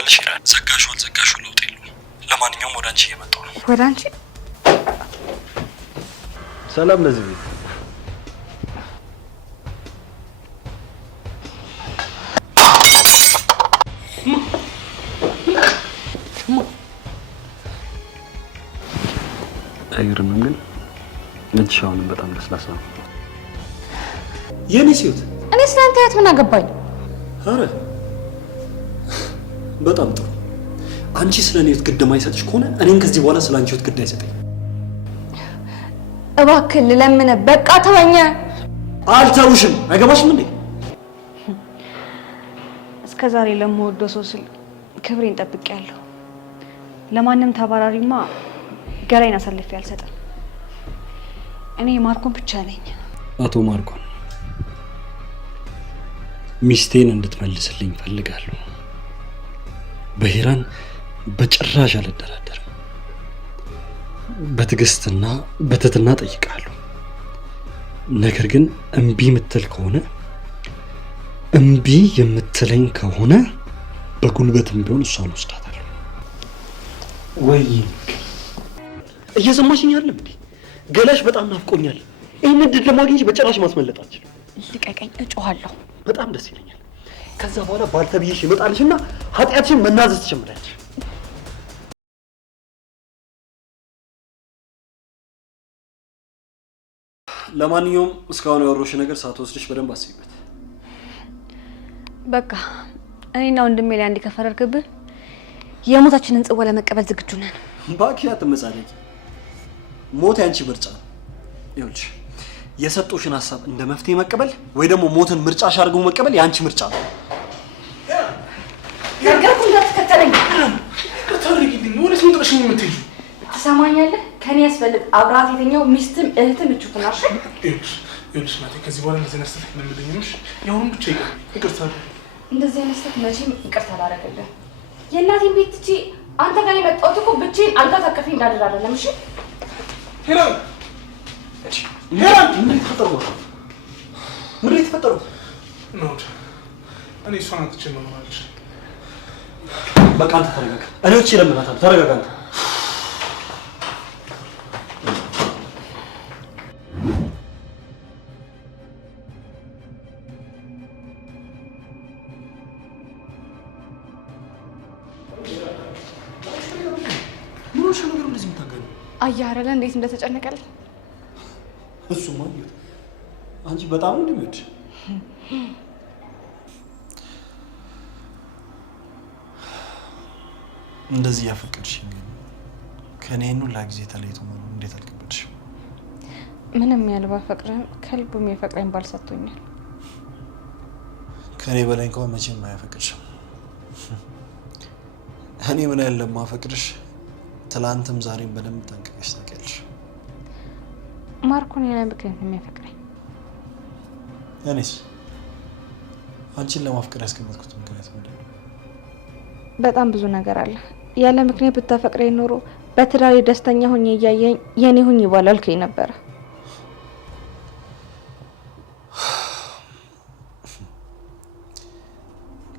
ትሰሚኛለሽ ሄራን? ዘጋሽው አልዘጋሽው ለውጥ የለውም። ለማንኛውም ወደ አንቺ እየመጣሁ ነው። ወደ አንቺ? ሰላም ለዚህ ቤት። አይገርምም ግን እጅሽ አሁንም በጣም ለስላሳ ነው። የኔ ሲዩት እኔ ስላንተ ያት ምን አገባኝ? አረ በጣም ጥሩ። አንቺ ስለኔ ህይወት ግድ የማይሰጥሽ ከሆነ እኔም ከዚህ በኋላ ስለ አንቺ ህይወት ግድ አይሰጠኝ። እባክህ ልለምንህ፣ በቃ ተወኝ። አልተውሽም። አይገባሽም እንዴ? እስከዛሬ ለምወደው ሰው ስል ክብሬን ጠብቄያለሁ። ለማንም ተባራሪማ ገላይን አሳልፌ አልሰጥም። እኔ ማርኮን ብቻ ነኝ። አቶ ማርኮን ሚስቴን እንድትመልስልኝ ፈልጋለሁ። በሄራን በጭራሽ አልደራደርም። በትዕግስትና በትህትና ጠይቃለሁ። ነገር ግን እምቢ የምትል ከሆነ እምቢ የምትለኝ ከሆነ በጉልበትም ቢሆን እሷን ወስዳታለሁ። ወይ እየሰማሽኝ አይደለም እንዴ? ገላሽ በጣም ናፍቆኛል። ይህን እድል ለማግኘት በጭራሽ ማስመለጥ አልችልም። ልቀቀኝ፣ እጮሃለሁ። በጣም ደስ ይለኛል። ከዛ በኋላ ባልተብዬሽ ይመጣልሽና ኃጢአትሽን መናዘዝ ትጀምሪያለሽ። ለማንኛውም እስካሁን ያወራሁሽ ነገር ሳትወስድሽ በደንብ አስቢበት። በቃ እኔና ወንድሜ ላይ አንድ ከፈረርክብን የሞታችንን ጽዋ ለመቀበል ዝግጁ ነን። እባክሽ አትመጻደቂ። ሞት ያንቺ ምርጫ ነው። ይኸውልሽ የሰጡሽን ሀሳብ እንደ መፍትሄ መቀበል ወይ ደግሞ ሞትን ምርጫሽ አድርገው መቀበል ያንቺ ምርጫ ነው። ነገርኩ እንዳትከተለኝ። አታርጊልኝ። ወዴት ነው ጥለሽኝ የምትሄጂው? ትሰማኛለህ? ከኔ ያስፈልግ አብራት የተኛው ሚስትም እህትም እቹትና እሺ። ይኸውልሽ ናቴ፣ ከዚህ በኋላ እንደዚህ አይነት ስህተት ለምደኝምሽ ያሁን ብቻ ይቅርታ። እንደዚህ አይነት ስህተት መቼም ይቅርታ አላደርግልህም። የእናቴን ቤት ትቼ አንተ ጋር የመጣሁት እኮ ብቻዬን አልጋ ታቀፊ እንዳደር አይደለም። እሺ ሄራን፣ ሄራን፣ ምን የተፈጠረው ነው? ምን የተፈጠረው ነው? እኔ እሷን አጥቼ መኖር አልችልም። በቃ አንተ ተረጋጋ። እኔ ወጪ ለምናታለሁ። ተረጋጋ አንተ። ምንሽ ነገር እንደዚህ የምታገኙ? አየህ አይደለ እንዴት እንደተጨነቀልኝ። እሱማ ይሁት አንቺ በጣም እንደሚወድ እንደዚህ ያፈቀድሽኝ ግን ከኔኑ ለጊዜ ተለይቶ ነው እንዴት አልከበድሽም? ምንም ያልባ ፈቅረን ከልቡም የፈቅረኝ ባል ሰጥቶኛል። ከኔ በላይ እንኳን መቼም አያፈቅድሽም። እኔ ምን ያህል ለማፈቅድሽ ትላንትም ዛሬም በደንብ ጠንቅቀሽ ታውቂያለሽ። ማርኮን ያለ ምክንያት ነው የሚያፈቅረኝ። እኔስ አንቺን ለማፍቀር ያስቀመጥኩት ምክንያት ምንድን ነው? በጣም ብዙ ነገር አለ። ያለ ምክንያት ብታፈቅረኝ ኖሮ በትዳሬ ደስተኛ ሆኜ እያየኝ የኔ ሁኝ ይባላልከኝ ነበረ።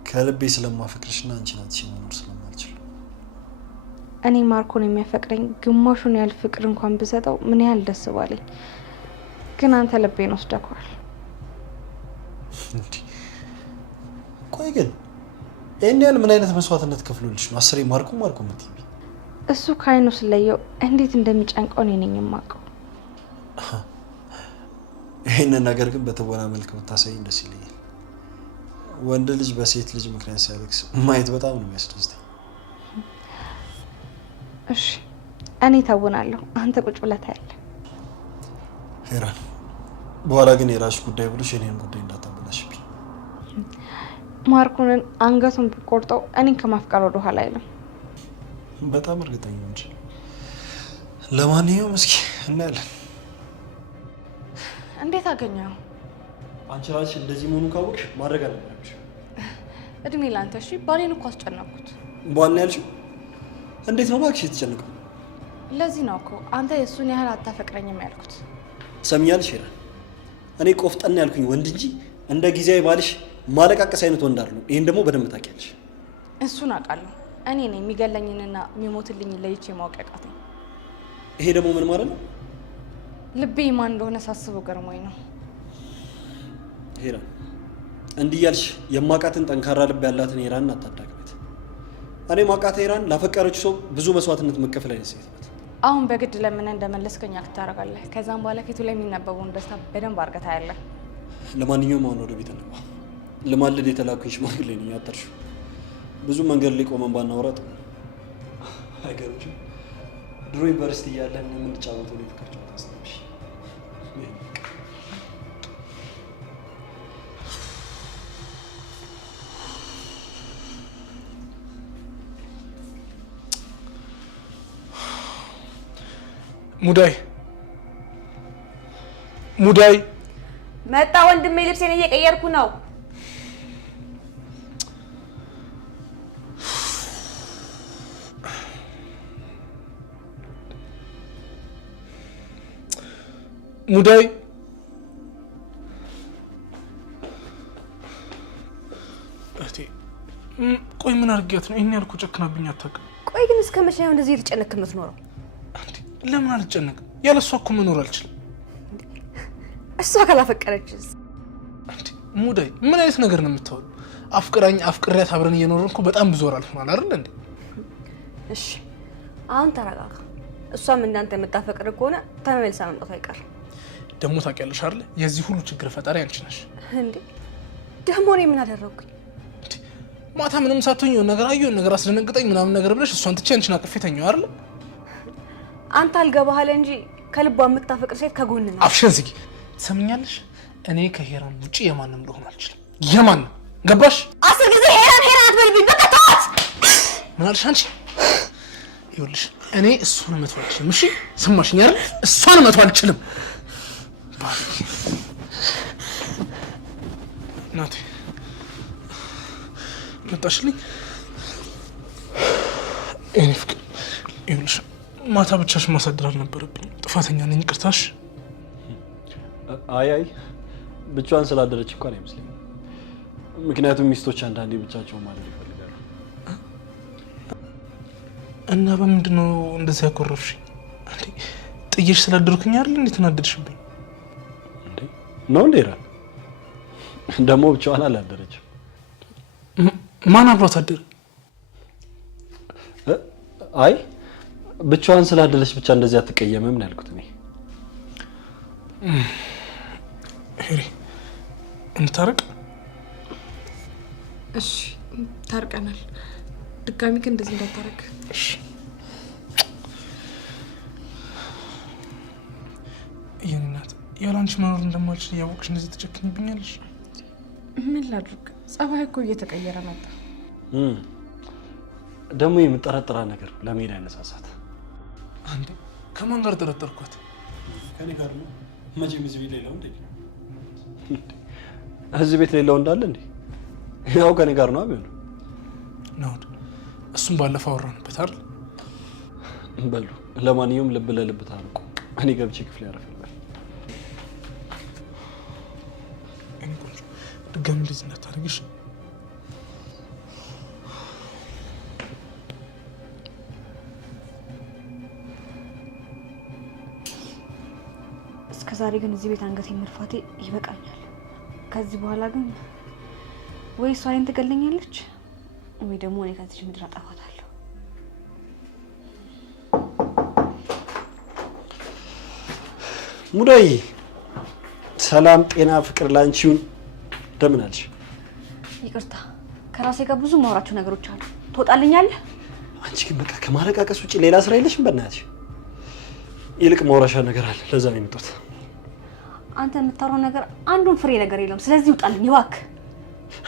ከልቤ ስለማፈቅርሽና አንቺን አጥቼ መኖር ስለማልችል። እኔ ማርኮን የሚያፈቅረኝ ግማሹን ያህል ፍቅር እንኳን ብሰጠው ምን ያህል ደስ ባለኝ። ግን አንተ ልቤን ወስደከዋል። ቆይ ግን ይሄን ያህል ምን አይነት መስዋዕትነት ከፍሎልሽ ነው አስሬ ማርኮ የምትይኝ? እሱ ከአይኑ ስለየው እንዴት እንደሚጨንቀው እኔ ነኝ የማውቀው። ይሄንን ነገር ግን በትወና መልክ ብታሳይኝ ደስ ይለኛል። ወንድ ልጅ በሴት ልጅ ምክንያት ሲያለቅስ ማየት በጣም ነው የሚያስደስተኝ። እሺ እኔ ተውናለሁ፣ አንተ ቁጭ ብለህ ታያለህ። ሄራን፣ በኋላ ግን የራስሽ ጉዳይ ብለሽ የኔን ጉዳይ እንዳታበላሽብኝ። ማርኮንን አንገቱን ብቆርጠው እኔን ከማፍቀር ወደ ኋላ አይልም። በጣም እርግጠኛ ነኝ። ለማንኛውም እስኪ እናያለን። እንዴት አገኘው? አንቺ ራስሽ እንደዚህ መሆኑን ካወቅሽ ማድረግ አለብሽ። እድሜ ላንተ። እሺ ባሌን እኮ አስጨነቅኩት። በኋላ ያልሽው እንዴት ነው እባክሽ የተጨነቀው? ለዚህ ነው እኮ አንተ የእሱን ያህል አታፈቅረኝም ያልኩት። ሰምኛለሽ ሄራን፣ እኔ ቆፍጠን ያልኩኝ ወንድ እንጂ እንደ ጊዜያዊ ባልሽ ማለቃቀስ አይነት ወንድ አይደለም። ይሄን ደግሞ በደንብ ታውቂያለሽ። እሱን አውቃለሁ። እኔ ነኝ የሚገለኝንና የሚሞትልኝ ለይቼ ማወቅ ያቃተኝ። ይሄ ደግሞ ምን ማለት ነው? ልቤ ማን እንደሆነ ሳስበው ገርሞኝ ነው። ሄራን እንዲህ ያልሽ የማውቃትን ጠንካራ ልብ ያላትን ሄራንን አታዳግበት። እኔ ማውቃት ሄራን ላፈቀረችው ሰው ብዙ መስዋዕትነት መከፈል አይነት ሴት ናት። አሁን በግድ ለምን እንደመለስከኝ አክት ታደርጋለህ። ከዛም በኋላ ፊቱ ላይ የሚነበበውን ደስታ በደንብ አድርገህ ታያለህ። ለማንኛውም አሁን ወደ ቤት እንግባ። ለማለድ የተላኩኝ ሽማግሌ ነኝ አጠርሽው። ብዙ መንገድ ላይ ቆመን ባናወራ ጥሩ ነው። አይገርምሽም? ድሮ ዩኒቨርሲቲ እያለን የምንጫወተው ነው ፍቅር ጨዋታ አስታውሽ? ሙዳይ መጣ ወንድሜ። ልብሴን እየቀየርኩ ነው። ሙዳይ ቆይ ምን አድርጊያት ነው ይሄን ያልኩ? ጨክናብኝ አታውቅም። ቆይ ግን እስከ መቼ ነው እንደዚህ የተጨነክ የምትኖረው? ለምን አልጨነቅም? ያለሷ እኮ መኖር አልችልም። እሷ ካላፈቀረችስ? ሙዳይ ምን አይነት ነገር ነው የምታወራው? አፍቅሪያት አብረን እየኖርን እኮ በጣም ብዙ ወር አልፎናል አይደል እንዴ? እሺ አሁን ተረጋጋ። እሷም እንዳንተ የምታፈቅር ከሆነ ተመልሳ መምጣቱ አይቀርም። ደግሞ ታውቂያለሽ አይደል የዚህ ሁሉ ችግር ፈጣሪ አንቺ ነሽ እንዴ? ደግሞ እኔ ምን አደረኩኝ? ማታ ምንም ሳትሆኝ የሆነ ነገር አየሁ፣ ነገር አስደነግጠኝ ምናምን ነገር ብለሽ እሷን ትቼ አንቺን አቅፌ ተኛው አይደል? አንተ አልገባሃል እንጂ ከልቧ የምታፈቅር ሴት ከጎን ነው። አፍሽን ዝጊ። ትሰምኛለሽ? እኔ ከሄራን ውጪ የማንም ልሆን አልችልም። የማንም ገባሽ? 10 ጊዜ ሄራን አትበልብኝ። በቃ ተዋት። ምን አልሽ አንቺ? ይኸውልሽ እኔ እሷን መተው አልችልም። እሺ ሰማሽኝ አይደል? እሷን መተው አልችልም። ናቴ መጣሽልኝ? እኔ ፍቅር ይኸውልሽ ማታ ብቻሽ ማሳደር አልነበረብኝ። ጥፋተኛ ነኝ፣ ይቅርታሽ። አይ ብቻዋን ስላደረች እንኳን አይመስለኝም። ምክንያቱም ሚስቶች አንዳንዴ ብቻቸውን ማደር ይፈልጋሉ። እና በምንድን ነው እንደዚህ ያኮረፍሽኝ? እንዴ ጥዬሽ ስላደርኩኝ አይደል እንዴ ተናደድሽብኝ? እንዴ ነው እንዴ? ራን ደግሞ ብቻዋን አላደረችም። ማን አብሯት አደረ? አይ ብቻዋን ስላደረች ብቻ እንደዚህ አትቀየምም ነው ያልኩት እኔ። ሄሪ እንታረቅ? እሺ ታርቀናል። ድጋሚ ግን እንደዚህ እንዳታረግ እሺ። የኔ እናት ያላንቺ መኖር እንደማልችል እያወቅሽ እንደዚህ ትጨክኝብኛለሽ? ምን ላድርግ? ጸባይ እኮ እየተቀየረ መጣ። ደግሞ የምጠረጥራ ነገር ለመሄድ አይነሳሳት። አንዴ ከማን ጋር ጠረጠርኳት? ከኔ ጋር ነው። መቼም እዚህ ቤት ሌላው እንዴ? እዚህ ቤት ሌላው እንዳለ እንዴ? ያው ከኔ ጋር ነው አብዮን ነው። እሱም ባለፈው አወራንበት አይደል? በሉ ለማንኛውም ልብ ለልብ ታርቁ። እኔ ገብቼ ክፍል ያረፈልኩ። እኔ ቆንጆ ድጋሚ እንደዚህ እንዳታደርግሽ። እስከዛሬ ግን እዚህ ቤት አንገቴ መድፋቴ ይበቃኛል። ከዚህ በኋላ ግን ወይ እሷ እኔን ትገለኛለች ወይ ደግሞ እኔ ከዚህ ምድር አጠፋታለሁ። ሙዳይ ሰላም፣ ጤና፣ ፍቅር ላንቺውን እንደምን አልሽ? ይቅርታ ከራሴ ጋር ብዙ ማውራቸው ነገሮች አሉ። ትወጣልኛለህ? አንቺ ግን በቃ ከማረቃቀስ ውጪ ሌላ ስራ የለሽም? በእናትሽ ይልቅ ማውራሻ ነገር አለ። ለዛ ነው የመጣሁት። አንተ የምታወራው ነገር አንዱን ፍሬ ነገር የለውም። ስለዚህ ውጣልኝ እባክህ።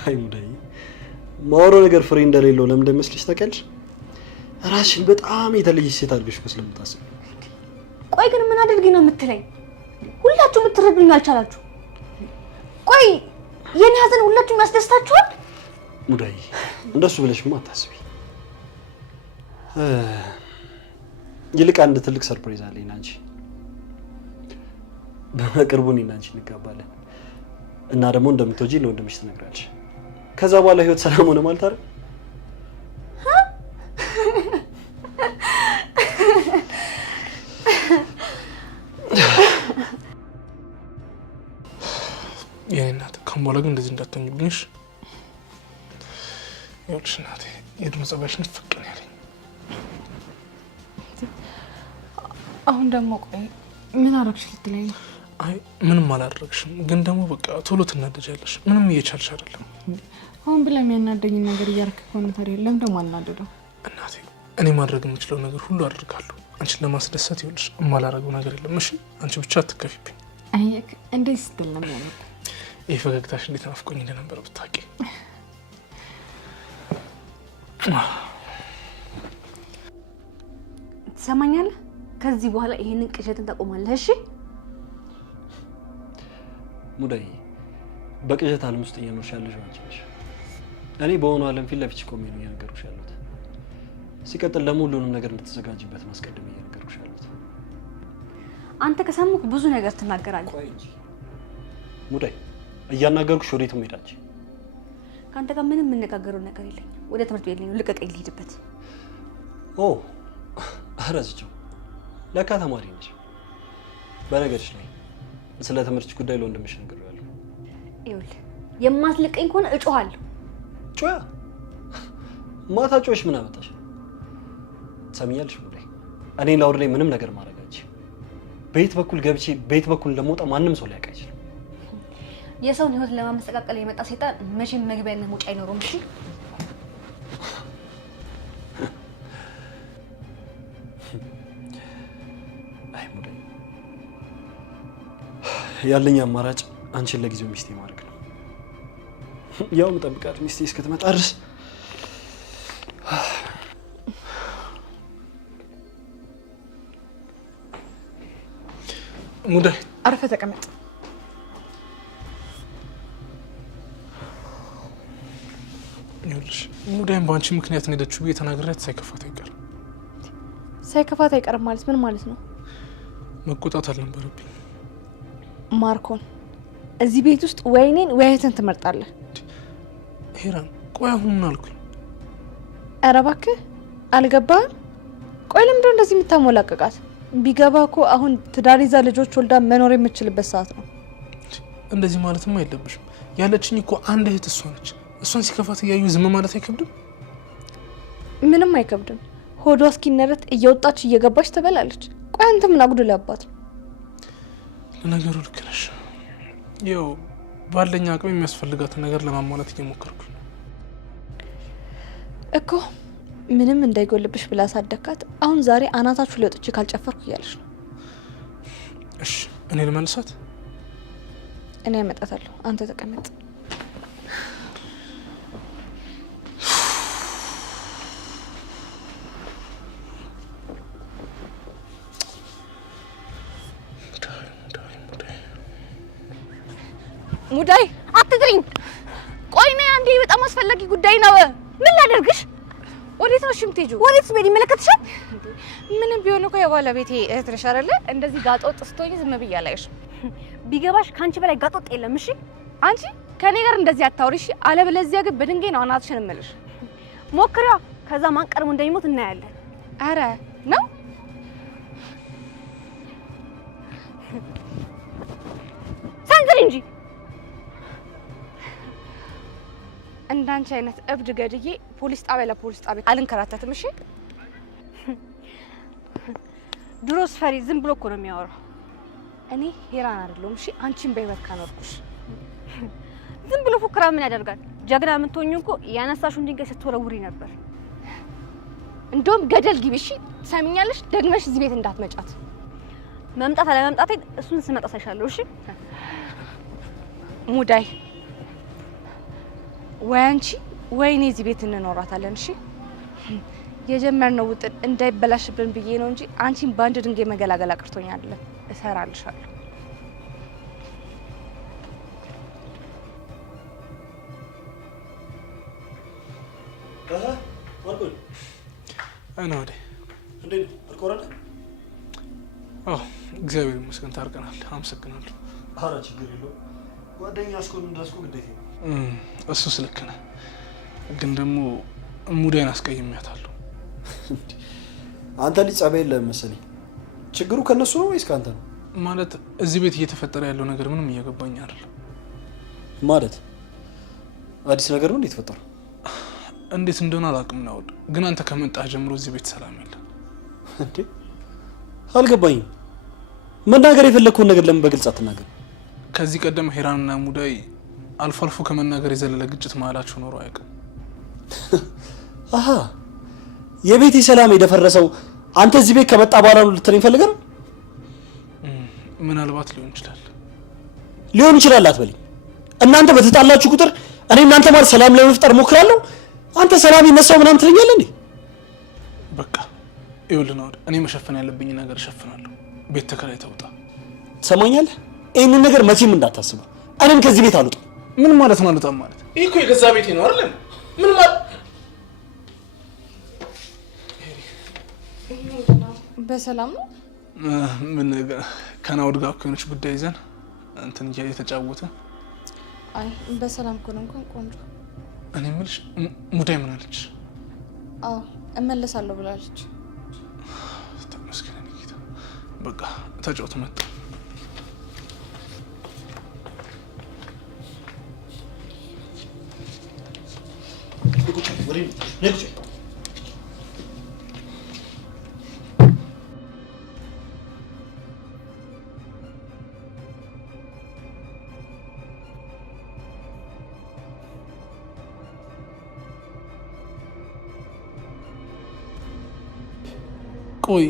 አይ ሙዳይ ማውራው ነገር ፍሬ እንደሌለው ለምን እንደመስልሽ ታውቂያለሽ? ራስሽን በጣም የተለየሽ ሴት አድርገሽ እኮ ስለምታስብ። ቆይ ግን ምን አድርጊ ነው የምትለኝ? ሁላችሁም የምትረዱኝ አልቻላችሁ። ቆይ የኔ ሀዘን ሁላችሁም ያስደስታችኋል? ሙዳይ እንደሱ ብለሽማ አታስቢ። ይልቅ አንድ ትልቅ ሰርፕራይዝ አለኝ አንቺ። በቅርቡ እኔና አንቺ እንጋባለን እና ደግሞ እንደምትወጂ ለወንድምሽ ትነግራለሽ። ከዛ በኋላ ህይወት ሰላም ሆነ ማለት አይደል? የኔ እናት ከም በኋላ ግን እንደዚህ እንዳትሆኝብኝሽ። ይኸውልሽ እናቴ የድሮ ጸባይሽን ፍቅን ያለኝ። አሁን ደግሞ ቆይ ምን አደረግሽ ልትለኝ ነው? አይ ምንም አላደረግሽም፣ ግን ደግሞ በቃ ቶሎ ትናደጃለሽ። ምንም እየቻልሽ አይደለም። አሁን ብላ የሚያናደኝን ነገር እያደረክ ከሆነ ታዲያ ለምን ደግሞ አልናደደው? እናቴ እኔ ማድረግ የምችለው ነገር ሁሉ አድርጋለሁ አንቺን ለማስደሰት። ይኸውልሽ የማላደርገው ነገር የለም። እሺ አንቺ ብቻ አትከፊብኝ። አየክ እንዴት ስትል ነው የሚያምር። ይህ ፈገግታሽ እንዴት ናፍቆኝ እንደነበረ ብታውቂ። ትሰማኛለህ? ከዚህ በኋላ ይሄንን ቅዠትን ታቆማለህ። እሺ ሙዳይ በቅዠት ዓለም ውስጥ እየኖርሽ ያለሽ አንቺ ነሽ። እኔ በሆነ ዓለም ፊት ለፊት ቆሜ ነው እየነገርኩሽ ያለሁት። ሲቀጥል ደግሞ ሁሉንም ነገር እንድትዘጋጅበት ማስቀደም እየነገርኩሽ ያለሁት። አንተ ከሰሙክ ብዙ ነገር ትናገራለህ። ቆይ እንጂ ሙዳይ እያናገርኩሽ ወዴትም ሄዳች። ከአንተ ጋር ምንም የምነጋገረው ነገር የለኝም። ወደ ትምህርት ቤት ነው ልቀቀኝ፣ ልሂድበት። ኦ አረዝቸው ለካ ተማሪ ነሽ። በነገርሽ ላይ ስለ ትምህርት ጉዳይ ለወንድምሽ ነግሬዋለሁ። ይኸውልህ የማትለቀኝ ከሆነ እጮሃለሁ። ጮያ ማታ ጮሽ ምን አመጣሽ? ትሰሚኛለሽ ሙዳይ፣ እኔን ላውድ ላይ ምንም ነገር ማድረጋች። በየት በኩል ገብቼ በየት በኩል እንደምወጣ ማንም ሰው ሊያውቅ አይችልም። የሰውን ህይወት ለማመሰቃቀል የመጣ ሰይጣን መቼም መግቢያና መውጫ አይኖረውም። እሺ አይ ሙዳይ፣ ያለኝ አማራጭ አንቺን ለጊዜው ሚስቴ ማድረግ ነው። ያው መጠብቃት ሚስቴ እስክትመጣ ድረስ። ሙዳይ አርፈ ተቀመጥ። ይኸውልሽ ሙዳይም በአንቺ ምክንያት ነው የሄደችው ብዬ ተናግሬያት ሳይከፋት አይቀርም። ሳይከፋት አይቀርም ማለት ምን ማለት ነው? መቆጣት አልነበረብኝ። ማርኮን እዚህ ቤት ውስጥ ወይኔን ወይህትን ትመርጣለህ? ሄራን ቆይ አሁን ምን አልኩኝ? ኧረ እባክህ አልገባህም? ቆይ ለምንድነው እንደዚህ የምታሞላቀቃት? ቢገባ እኮ አሁን ትዳር ይዛ ልጆች ወልዳ መኖር የምትችልበት ሰዓት ነው። እንደዚህ ማለትም አይለብሽም። ያለችኝ እኮ አንድ እህት እሷ ነች። እሷን ሲከፋት እያዩ ዝም ማለት አይከብድም? ምንም አይከብድም። ሆዷ እስኪነረት እየወጣች እየገባች ትበላለች። ቆይ አንተ ምን አጉድለባት ነው? ለነገሩ ልክ ነሽ። ያው ባለኝ አቅም የሚያስፈልጋትን ነገር ለማሟላት እየሞከርኩ ነው እኮ። ምንም እንዳይጎልብሽ ብላ ሳደካት አሁን ዛሬ አናታችሁ ላይ ወጥቼ ካልጨፈርኩ እያለች ነው። እሺ እኔ ልመልሳት? እኔ አመጣታለሁ። አንተ ተቀመጥ። ሙዳይ አትጥሪኝ። ቆይ ነይ አንዴ፣ በጣም አስፈላጊ ጉዳይ ነው። ምን ላደርግሽ? ወዴት ነው የምትሄጂው? ወዴት ስሜድ ይመለከትሻል? ምንም ቢሆን እኮ የባለቤቴ እህት ነሽ አይደለ? እንደዚህ ጋጦጥ ስትሆኚ ዝም ብዬ አላይሽም። ቢገባሽ ከአንቺ በላይ ጋጦጥ የለም። እሺ አንቺ ከኔ ጋር እንደዚህ አታውሪ እሺ? አለበለዚያ ግን በድንጋይ ነው አናትሽን እምልሽ። ሞክሪዋ፣ ከዛ ማን ቀድሞ እንደሚሞት እናያለን። አረ ነው ሰንዝሪ እንጂ እንዳንቺ አይነት እብድ ገድዬ ፖሊስ ጣቢያ ለፖሊስ ጣቢያ አልንከራተትም። እሺ ድሮስ ፈሪ ዝም ብሎ እኮ ነው የሚያወራው። እኔ ሄራን አይደለሁም። እሺ አንቺን በህይወት ካኖርኩሽ። ዝም ብሎ ፉክራ ምን ያደርጋል? ጀግና የምትሆኚው እኮ ያነሳሽውን ድንጋይ ስትወረውሪ ነበር። እንደውም ገደል ግቢ። እሺ ትሰሚኛለሽ? ደግመሽ እዚህ ቤት እንዳትመጫት። መምጣት አለመምጣቴን እሱን ስመጣ ሳይሻለሁ። እሺ ሙዳይ፣ ወይ አንቺ ወይ እኔ እዚህ ቤት እንኖራታለን። እሺ የጀመርነው ውጥን እንዳይበላሽብን ብዬ ነው እንጂ አንቺን በአንድ ድንጋይ መገላገል አቅርቶኝ አይደለም። እሰራልሻለሁ። አይና ወዴ እንዴት ነው አልቆረጠ? አዎ እግዚአብሔር ይመስገን ታርቀናል። አመሰግናለሁ። ኧረ ችግር የለውም። ጓደኛ እስከሆንን ድረስ እኮ ግዴታ ነው። እሱስ ልክ ነህ፣ ግን ደግሞ ሙዳይን አስቀይሜያታለሁ። አንተ ልጅ ጸባይ የለህም መሰለኝ። ችግሩ ከነሱ ነው ወይስ ካንተ ነው? ማለት እዚህ ቤት እየተፈጠረ ያለው ነገር ምንም እየገባኝ አይደለም። ማለት አዲስ ነገር ነው እንዴት ተፈጠረ? እንዴት እንደሆነ አላውቅም ነው። ግን አንተ ከመጣህ ጀምሮ እዚህ ቤት ሰላም የለም እንዴ? አልገባኝም። መናገር የፈለግከውን ነገር ለምን በግልጽ አትናገር? ከዚህ ቀደም ሄራንና ሙዳይ አልፎ አልፎ ከመናገር የዘለለ ግጭት መሀላቸው ኖሮ አያውቅም። አሃ የቤቴ ሰላም የደፈረሰው አንተ እዚህ ቤት ከመጣ በኋላ ነው ልትለኝ ፈልገህ ነው? ምናልባት ሊሆን ይችላል አትበልኝ። እናንተ በተጣላችሁ ቁጥር እኔ እናንተ ማለት ሰላም ለመፍጠር ሞክራለሁ። አንተ ሰላም ይነሳው ምናምን ትለኛለህ እንዴ? በቃ ይኸውልህ ነው እኔ መሸፈን ያለብኝ ነገር እሸፍናለሁ። ቤት ተከራይተህ ውጣ። ትሰማኛለህ? ይህንን ነገር መቼም እንዳታስበው። እኔም ከዚህ ቤት አልወጣም። ምን ማለት ነው አልወጣም ማለት? ይህ እኮ የገዛ ቤቴ ነው አይደል? ምን ማለት በሰላም ነው? ምን ከናውድ ጋር እኮ የሆነች ጉዳይ ይዘን እንትን እየተጫወተ። አይ በሰላም እኮ ነው እንኳን ቆንጆ። እኔ የምልሽ ሙዳይ ምን አለች? አዎ እመለሳለሁ ብላለች። ተመስገን ጌታ። በቃ ተጫውቶ መጣ። ቆይ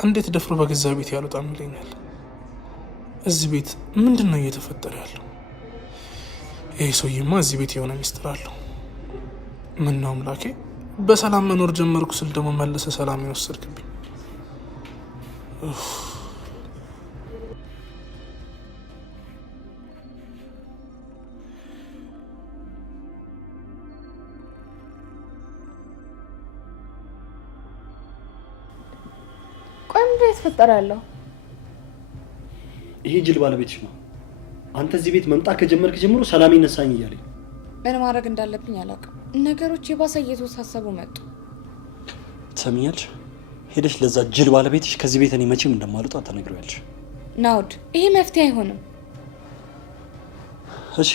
እንዴት ደፍሮ በገዛ ቤት ያልወጣም ይለኛል? እዚህ ቤት ምንድን ነው እየተፈጠረ ያለው? ይሄ ሰውዬማ እዚህ ቤት የሆነ ሚስጥር አለው። ምን ነው አምላኬ፣ በሰላም መኖር ጀመርኩ ስል ደግሞ መልሰ ሰላም ይወሰድክብኝ። ቆይ ምንድን ነው የተፈጠረ ያለው? ይሄ ጅል ባለቤትሽ ነው። አንተ እዚህ ቤት መምጣት ከጀመርክ ጀምሮ ሰላም ይነሳኝ እያለኝ ምን ማድረግ እንዳለብኝ አላውቅም። ነገሮች የባሰ እየተወሳሰቡ መጡ። ትሰሚኛለሽ? ሄደሽ ለዛ ጅል ባለቤትሽ ከዚህ ቤት እኔ መቼም እንደማልወጣ ተነግሪያለሽ። ናውድ፣ ይሄ መፍትሄ አይሆንም። እሺ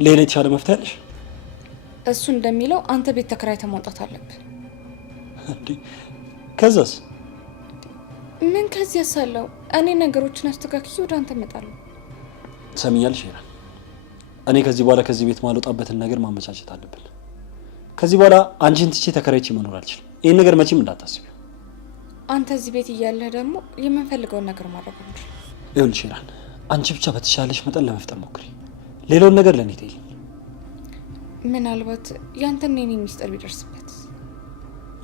ሌላ የተሻለ መፍትሄ አለሽ? እሱ እንደሚለው አንተ ቤት ተከራይተህ መውጣት አለብህ። እንዴ ከዛስ? ምን ከዚህ ያሳለው? እኔ ነገሮችን አስተካክዬ ወደ አንተ እመጣለሁ። ትሰሚኛለሽ ሄራን? እኔ ከዚህ በኋላ ከዚህ ቤት ማልወጣበትን ነገር ማመቻቸት አለብን። ከዚህ በኋላ አንቺን ትቼ ተከራይቼ መኖር አልችልም። ይሄን ነገር መቼም እንዳታስቢው። አንተ እዚህ ቤት እያለህ ደግሞ የምንፈልገውን ነገር ማድረግ ነው። ይኸውልሽ ሄራን፣ አንቺ ብቻ በተሻለሽ መጠን ለመፍጠር ሞክሪ። ሌላውን ነገር ለኔ ተይኝ። ምናልባት ያንተና የኔ ሚስጥር ቢደርስበት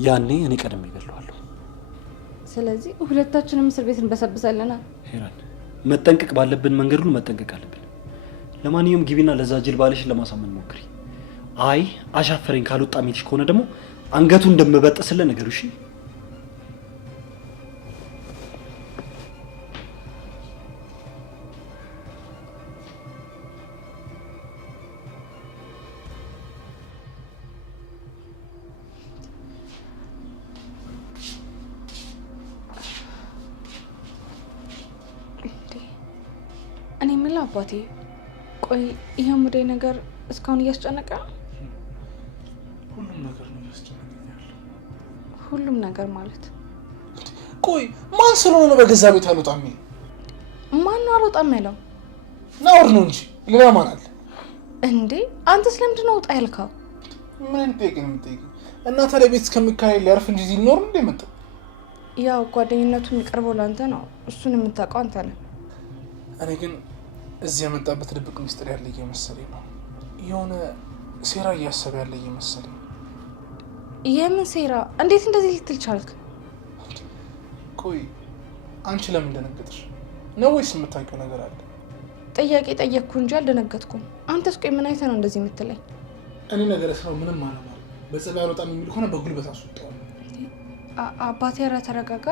ያኔ እኔ ቀደም ይገለዋለሁ። ስለዚህ ሁለታችንም እስር ቤት እንበሰብሳለና። ሄራን፣ መጠንቀቅ ባለብን መንገድ ሁሉ መጠንቀቅ አለብን። ለማንኛውም ግቢና ለዛ ጅል ባልሽን ለማሳመን ሞክሪ። አይ አሻፈረኝ ካልወጣ ሚልሽ ከሆነ ደግሞ አንገቱ እንደምበጥስልህ ነገሩ። እሺ እኔ የምልህ አባቴ፣ ቆይ ይሄ ሙዳይ ነገር እስካሁን እያስጨነቀ ነው? ሁሉም ነገር ነው እያስጨነቀኝ። ሁሉም ነገር ማለት? ቆይ ማን ስለሆነ ነው በገዛ ቤት አልወጣም? ማን ነው አልወጣም ያለው? ናውድ ነው እንጂ ሌላ ማን አለ እንዴ? አንተ ስለምንድን ነው ውጣ ያልከው? ምን እንጠይቅ ነው የምጠይቀው? እና ታዲያ ቤት እስከሚካሄድ ሊያርፍ እንጂ እዚህ ሊኖር እንደ መጣ። ያው ጓደኝነቱ የሚቀርበው ለአንተ ነው፣ እሱን የምታውቀው አንተ ነህ። እኔ ግን እዚህ የመጣበት ድብቅ ሚስጥር ያለ እየመሰለኝ ነው። የሆነ ሴራ እያሰበ ያለ እየመሰለኝ። የምን ሴራ? እንዴት እንደዚህ ልትል ቻልክ? ቆይ አንቺ ለምን ደነገጥሽ ነው? ወይስ የምታውቂው ነገር አለ? ጥያቄ ጠየቅኩ እንጂ አልደነገጥኩም። አንተስ ቆይ ምን አይተህ ነው እንደዚህ የምትለኝ? እኔ ነገር ስራው ምንም አላማ በጸባይ አልወጣም የሚል ከሆነ በጉልበት አስወጣው። አባቴ ኧረ ተረጋጋ።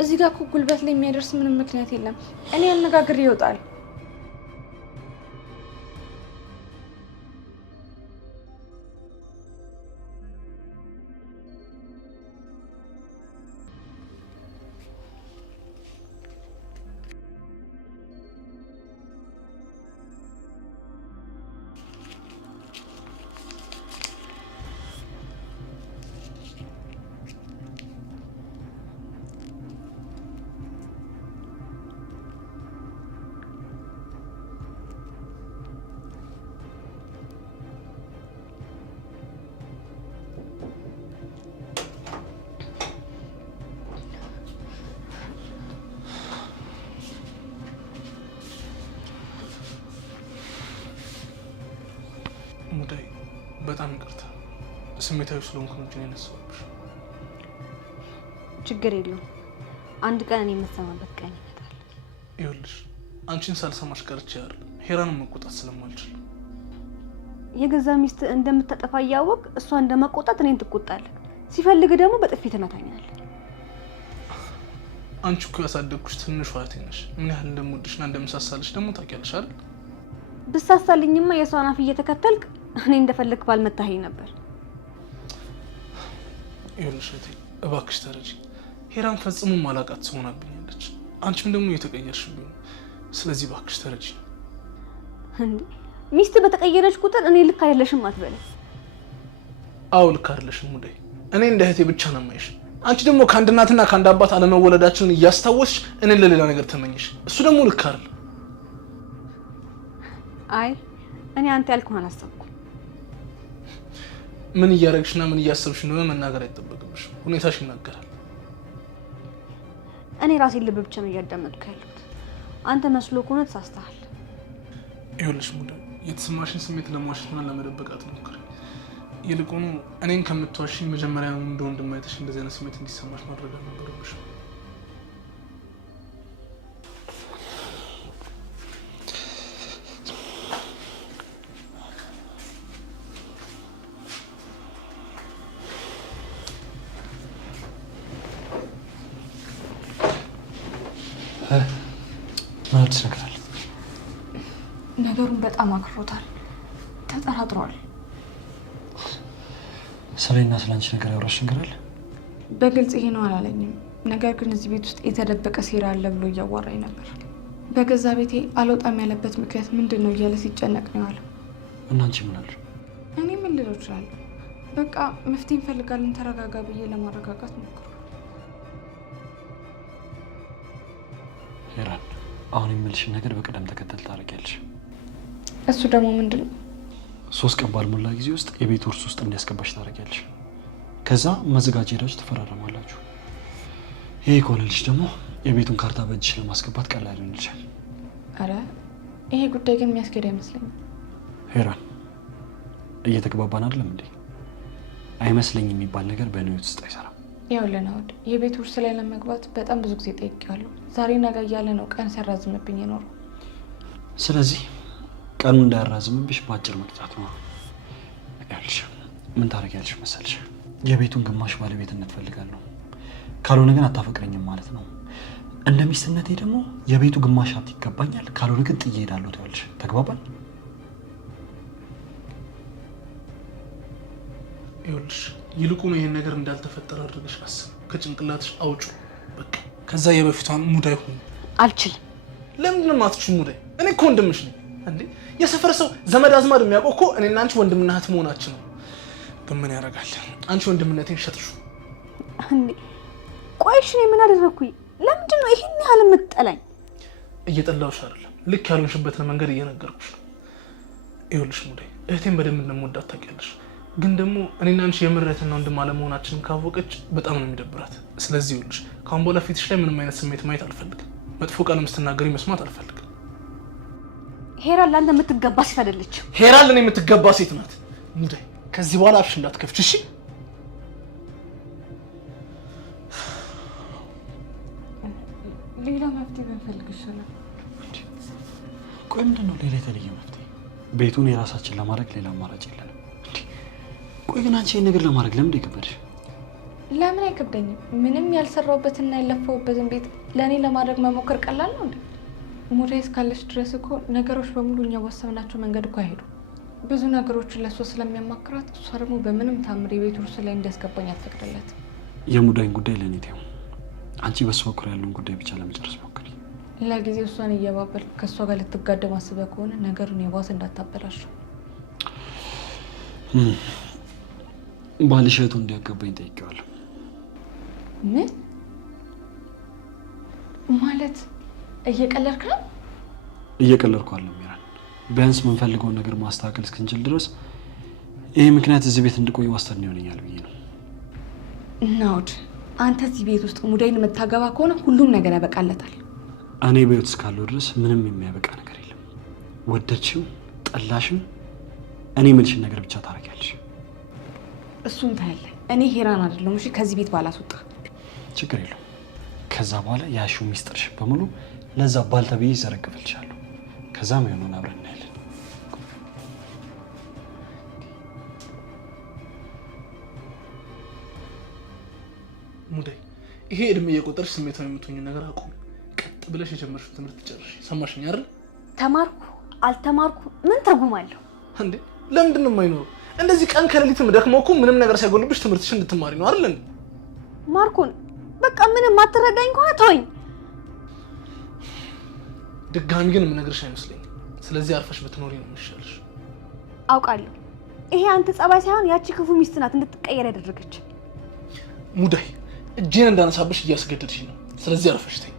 እዚህ ጋር እኮ ጉልበት ላይ የሚያደርስ ምንም ምክንያት የለም። እኔ አነጋግሬ ይወጣል። በጣም ይቅርታ ስሜታዊ ስለሆንኩ ነው የነሳሁሽ። ችግር የለውም። አንድ ቀን እኔ የምሰማበት ቀን ይመጣል። ይኸውልሽ አንቺን ሳልሰማሽ ቀርቼ አይደል ሄራንን መቆጣት ስለማልችል። የገዛ ሚስት እንደምታጠፋ እያወቅ እሷ እንደመቆጣት እኔን ትቆጣለህ። ሲፈልግ ደግሞ በጥፊ ትመታኛለህ። አንቺ እኮ ያሳደግኩሽ ትንሿ እህቴ ነሽ። ምን ያህል እንደምወድሽና እንደምሳሳልሽ ደግሞ ታውቂያለሽ አይደል? ብሳሳልኝማ የሷን አፍ እየተከተልክ እኔ እንደፈለክ ባልመታኸኝ ነበር። ይኸውልሽ እህቴ እባክሽ ተረጂ። ሄራን ፈጽሞ ማላቃት ትሆናብኛለች። አንቺም ደግሞ እየተቀየርሽብኝ። ስለዚህ እባክሽ ተረጂ። እንዴ ሚስት በተቀየረች ቁጥር እኔ ልክ አይደለሽም አትበል። አዎ ልክ አይደለሽም ሙዳይ። እኔ እንደ እህቴ ብቻ ነው የማይሽ። አንቺ ደግሞ ከአንድ እናትና ከአንድ አባት አለመወለዳችንን እያስታወስሽ እኔን ለሌላ ነገር ተመኝሽ። እሱ ደግሞ ልክ አይደል። አይ እኔ አንተ ያልኩህን አላሰብኩም። ምን እያደረግሽና ምን እያሰብሽ እንደሆነ መናገር አይጠበቅብሽ። ሁኔታሽ ይናገራል። እኔ ራሴን ልብ ብቻ ነው እያዳመጥኩ ያለሁት። አንተ መስሎ ከሆነ ተሳስተሃል። ይኸውልሽ ሙዳይ የተሰማሽን ስሜት ለማዋሸትና ለመደበቅ አትሞክሪ። ይልቁኑ እኔን ከምትዋሽኝ መጀመሪያ እንደ ወንድም አይተሽ እንደዚህ አይነት ስሜት እንዲሰማሽ ማድረግ አልነበረብሽ። ምን አዲስ ነገር አለ? ነገሩን በጣም አክሮታል። ተጠራጥሯል። ስለኔና ስለአንቺ ነገር ያወራሽ ነገር አለ? በግልጽ ይሄ ነው አላለኝም። ነገር ግን እዚህ ቤት ውስጥ የተደበቀ ሴራ አለ ብሎ እያዋራኝ ነበር። በገዛ ቤቴ አልወጣም ያለበት ምክንያት ምንድን ነው እያለ ሲጨነቅ ነው ያለው። እና አንቺ ምን አልሽ? እኔ ምን ልለው እችላለሁ? በቃ መፍትሄ እንፈልጋለን፣ ተረጋጋ ብዬ ለማረጋጋት ሞክሩ። ሄራን አሁን የምልሽን ነገር በቅደም ተከተል ታደርጊያለሽ። እሱ ደግሞ ምንድን ነው? 3 ቀን ባልሞላ ጊዜ ውስጥ የቤት ውርስ ውስጥ እንዲያስገባሽ ታደርጊያለሽ። ከዛ መዘጋጃ ሄዳችሁ ትፈራረማላችሁ። ይሄ ከሆነልሽ ደግሞ የቤቱን ካርታ በእጅሽ ለማስገባት ቀላል ይሆንልሻል። አረ ይሄ ጉዳይ ግን የሚያስኬድ አይመስለኝም። ሄራን እየተግባባን አይደለም እንዴ? አይመስለኝም የሚባል ነገር በእኔ ውስጥ አይሰራም። ይኸውልህ ናውድ፣ የቤት ውርስ ላይ ለመግባት በጣም ብዙ ጊዜ ጠይቄዋለሁ። ዛሬ ነገ እያለ ነው ቀን ሲያራዝምብኝ የኖረው። ስለዚህ ቀኑ እንዳያራዝምብሽ በአጭር መቅጣት ነው። ያልሽ ምን ታደርጊያለሽ መሰልሽ? የቤቱን ግማሽ ባለቤትነት ፈልጋለሁ። ካልሆነ ግን አታፈቅረኝም ማለት ነው። እንደ ሚስትነቴ ደግሞ የቤቱ ግማሽ ሀብት ይገባኛል። ካልሆነ ግን ጥዬ እሄዳለሁ ትያለሽ። ተግባባን? ይኸውልሽ ይልቁኑ ይሄን ነገር እንዳልተፈጠረ አድርገሽ አስብ። ከጭንቅላትሽ አውጩ በቃ። ከዛ የበፊቷን ሙዳይ ሁኑ። አልችልም። ለምንድን ነው የማትችይው ሙዳይ? እኔ እኮ ወንድምሽ ነኝ እንዴ። የሰፈር ሰው ዘመድ አዝማድ የሚያውቀው እኮ እኔና አንቺ ወንድምና እህት መሆናችን ነው። ግን ምን ያደርጋል አንቺ ወንድምነቴን ሸጥሽው እንዴ። ቆይሽ እኔ ምን አደረኩኝ? ለምንድን ነው ይሄን ያህል የምትጠላኝ? እየጠላሁሽ አይደለም፣ ልክ ያልሆንሽበትን መንገድ እየነገርኩሽ ነው። ይኸውልሽ ሙዳይ እህቴን በደንብ እንደምወዳት ታውቂያለሽ። ግን ደግሞ እኔና አንቺ የምሬትና ወንድም አለመሆናችንን ካወቀች በጣም ነው የሚደብራት። ስለዚህ ይኸውልሽ ከአሁን በኋላ ፊትሽ ላይ ምንም አይነት ስሜት ማየት አልፈልግም። መጥፎ ቃልም ስትናገሪ መስማት አልፈልግም። ሄራን ለአንተ የምትገባ ሴት አይደለችም። ሄራን ለእኔ የምትገባ ሴት ናት። ሙዳይ ከዚህ በኋላ አፍሽ እንዳትከፍች እሺ? ሌላ መፍትሄ ብንፈልግ ይሻላል። ቆይ ምንድን ነው ሌላ የተለየ መፍትሄ? ቤቱን የራሳችን ለማድረግ ሌላ አማራጭ የለንም። ቆይ ግን አንቺ ይህን ነገር ለማድረግ ለምን የከበደሽ? ለምን አይከብደኝም? ምንም ያልሰራሁበትና ያለፈውበትን ቤት ለእኔ ለማድረግ መሞከር ቀላል ነው እንዴ? ሙዳይ እስካለች ድረስ እኮ ነገሮች በሙሉ እኛ ወሰናቸው መንገድ እኮ አይሄዱ። ብዙ ነገሮችን ለእሷ ስለሚያማክራት እሷ ደግሞ በምንም ታምር የቤት ውርስ ላይ እንዲያስገባኝ አትፈቅድለት። የሙዳይን ጉዳይ ለእኔ ተይው። አንቺ በሱ በኩል ያለውን ጉዳይ ብቻ ለመጨረስ ሞክሪ። ለጊዜው እሷን እየባበል ከእሷ ጋር ልትጋደም አስበህ ከሆነ ነገሩን የባስ እንዳታበላሸው። ባልሽ እህቱ እንዲያገባኝ ጠይቄዋለሁ። ምን ማለት? እየቀለድክ ነው? እየቀለድኩ አይደለም ሄራን። ቢያንስ የምንፈልገውን ነገር ማስተካከል እስክንችል ድረስ ይሄ ምክንያት እዚህ ቤት እንድቆይ ዋስትና ይሆነኛል ብዬ ነው። ናውድ አንተ እዚህ ቤት ውስጥ ሙዳይን የምታገባ ከሆነ ሁሉም ነገር ያበቃለታል። እኔ በህይወት እስካለሁ ድረስ ምንም የሚያበቃ ነገር የለም። ወደድሽም ጠላሽም እኔ የምልሽን ነገር ብቻ ታደርጊያለሽ። እሱን ታያለህ። እኔ ሄራን አይደለሁም እሺ ከዚህ ቤት ባላስወጣ። ችግር የለውም። ከዛ በኋላ ያሹ ሚስጥርሽ በሙሉ ለዛ ባልተብዬ ይዘረግፍልሻለሁ። ከዛም የሆነውን አብረን እናያለን። ሙዳይ ይሄ እድሜ የቁጥር ስሜታዊ የምትሆኝ ነገር አቁም። ቀጥ ብለሽ የጀመርሽውን ትምህርት ጨርሽ። ሰማሽኝ አይደል? ተማርኩ አልተማርኩ ምን ትርጉም አለው እንዴ? ለምንድን ነው የማይኖረው? እንደዚህ ቀን ከሌሊትም ደክመው እኮ ምንም ነገር ሳይጎልብሽ ትምህርትሽን እንድትማሪ ነው አይደል? ማርኮን በቃ ምንም አትረዳኝ ከሆነ ተወኝ። ድጋሚ ግን የምነግርሽ አይመስለኝም። ስለዚህ አርፈሽ ብትኖሪ ነው የሚሻልሽ። አውቃለሁ ይሄ አንተ ጸባይ ሳይሆን ያቺ ክፉ ሚስት ናት እንድትቀየር ያደረገች። ሙዳይ እጄን እንዳነሳብሽ እያስገደድሽ ነው። ስለዚህ አርፈሽ ተኝ።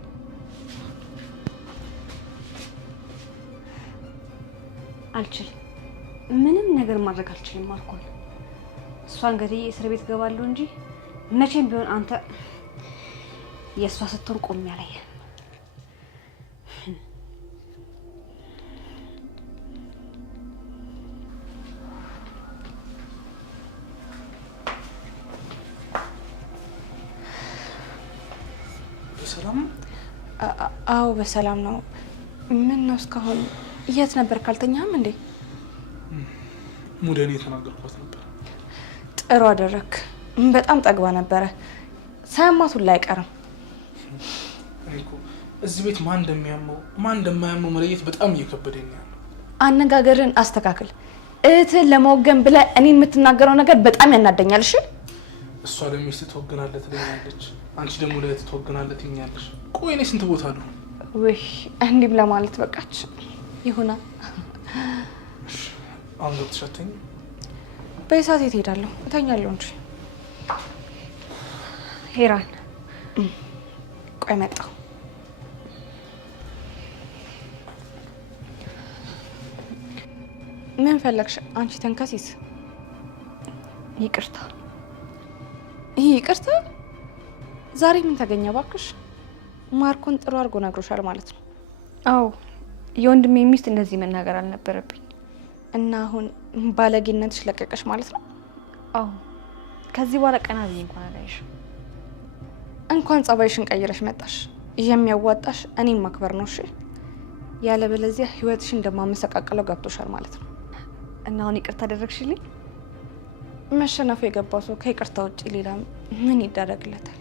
አልችልም፣ ምንም ነገር ማድረግ አልችልም ማርኮን። እሷን ገድዬ እስር ቤት እገባለሁ እንጂ መቼም ቢሆን አንተ የእሷ ስትሆን ቆሜ አላየህም። በሰላም? አዎ በሰላም ነው። ምን ነው እስካሁን የት ነበር? ካልተኛም እንዴ? ሙዳይን የተናገርኳት ነበር። ጥሩ አደረክ። በጣም ጠግባ ነበረ። ሳያማቱን ላይ አይቀርም። እኮ እዚህ ቤት ማን እንደሚያመው ማን እንደማያመው መለየት በጣም እየከበደኝ ነው። አነጋገርን አስተካክል። እህትን ለመወገን ብለህ እኔን የምትናገረው ነገር በጣም ያናደኛል። እሺ እሷ ለሚስት ትወገናለህ ትለኛለች፣ አንቺ ደግሞ ለእህት ትወገናለህ ትኛለሽ። ቆይ እኔ ስንት ቦታ ነው? ውይ እንዲህም ለማለት በቃች። ይሁና። አሁን ገብተሽ አትተኝ? በሰዓት የት ሄዳለሁ? እተኛለሁ እንጂ። ሄራን ቆይ መጣሁ። ምን ፈለግሽ አንቺ ተንከሲስ? ይቅርታ። ይሄ ይቅርታ? ዛሬ ምን ተገኘ ባክሽ? ማርኮን ጥሩ አድርጎ ነግሮሻል ማለት ነው? አዎ የወንድሜ ሚስት እንደዚህ መናገር አልነበረብኝ። እና አሁን ባለጌነትሽ ለቀቀሽ ማለት ነው? አዎ ከዚህ በኋላ ቀና ብዬ እንኳን አላይሽም። እንኳን ጸባይሽን ቀይረሽ መጣሽ። የሚያዋጣሽ እኔን ማክበር ነው። እሺ ያለበለዚያ ህይወትሽን እንደማመሰቃቀለው ገብቶሻል ማለት ነው። እና አሁን ይቅርታ አደረግሽልኝ? መሸነፉ የገባው ሰው ከይቅርታ ውጭ ሌላ ምን ይደረግለታል?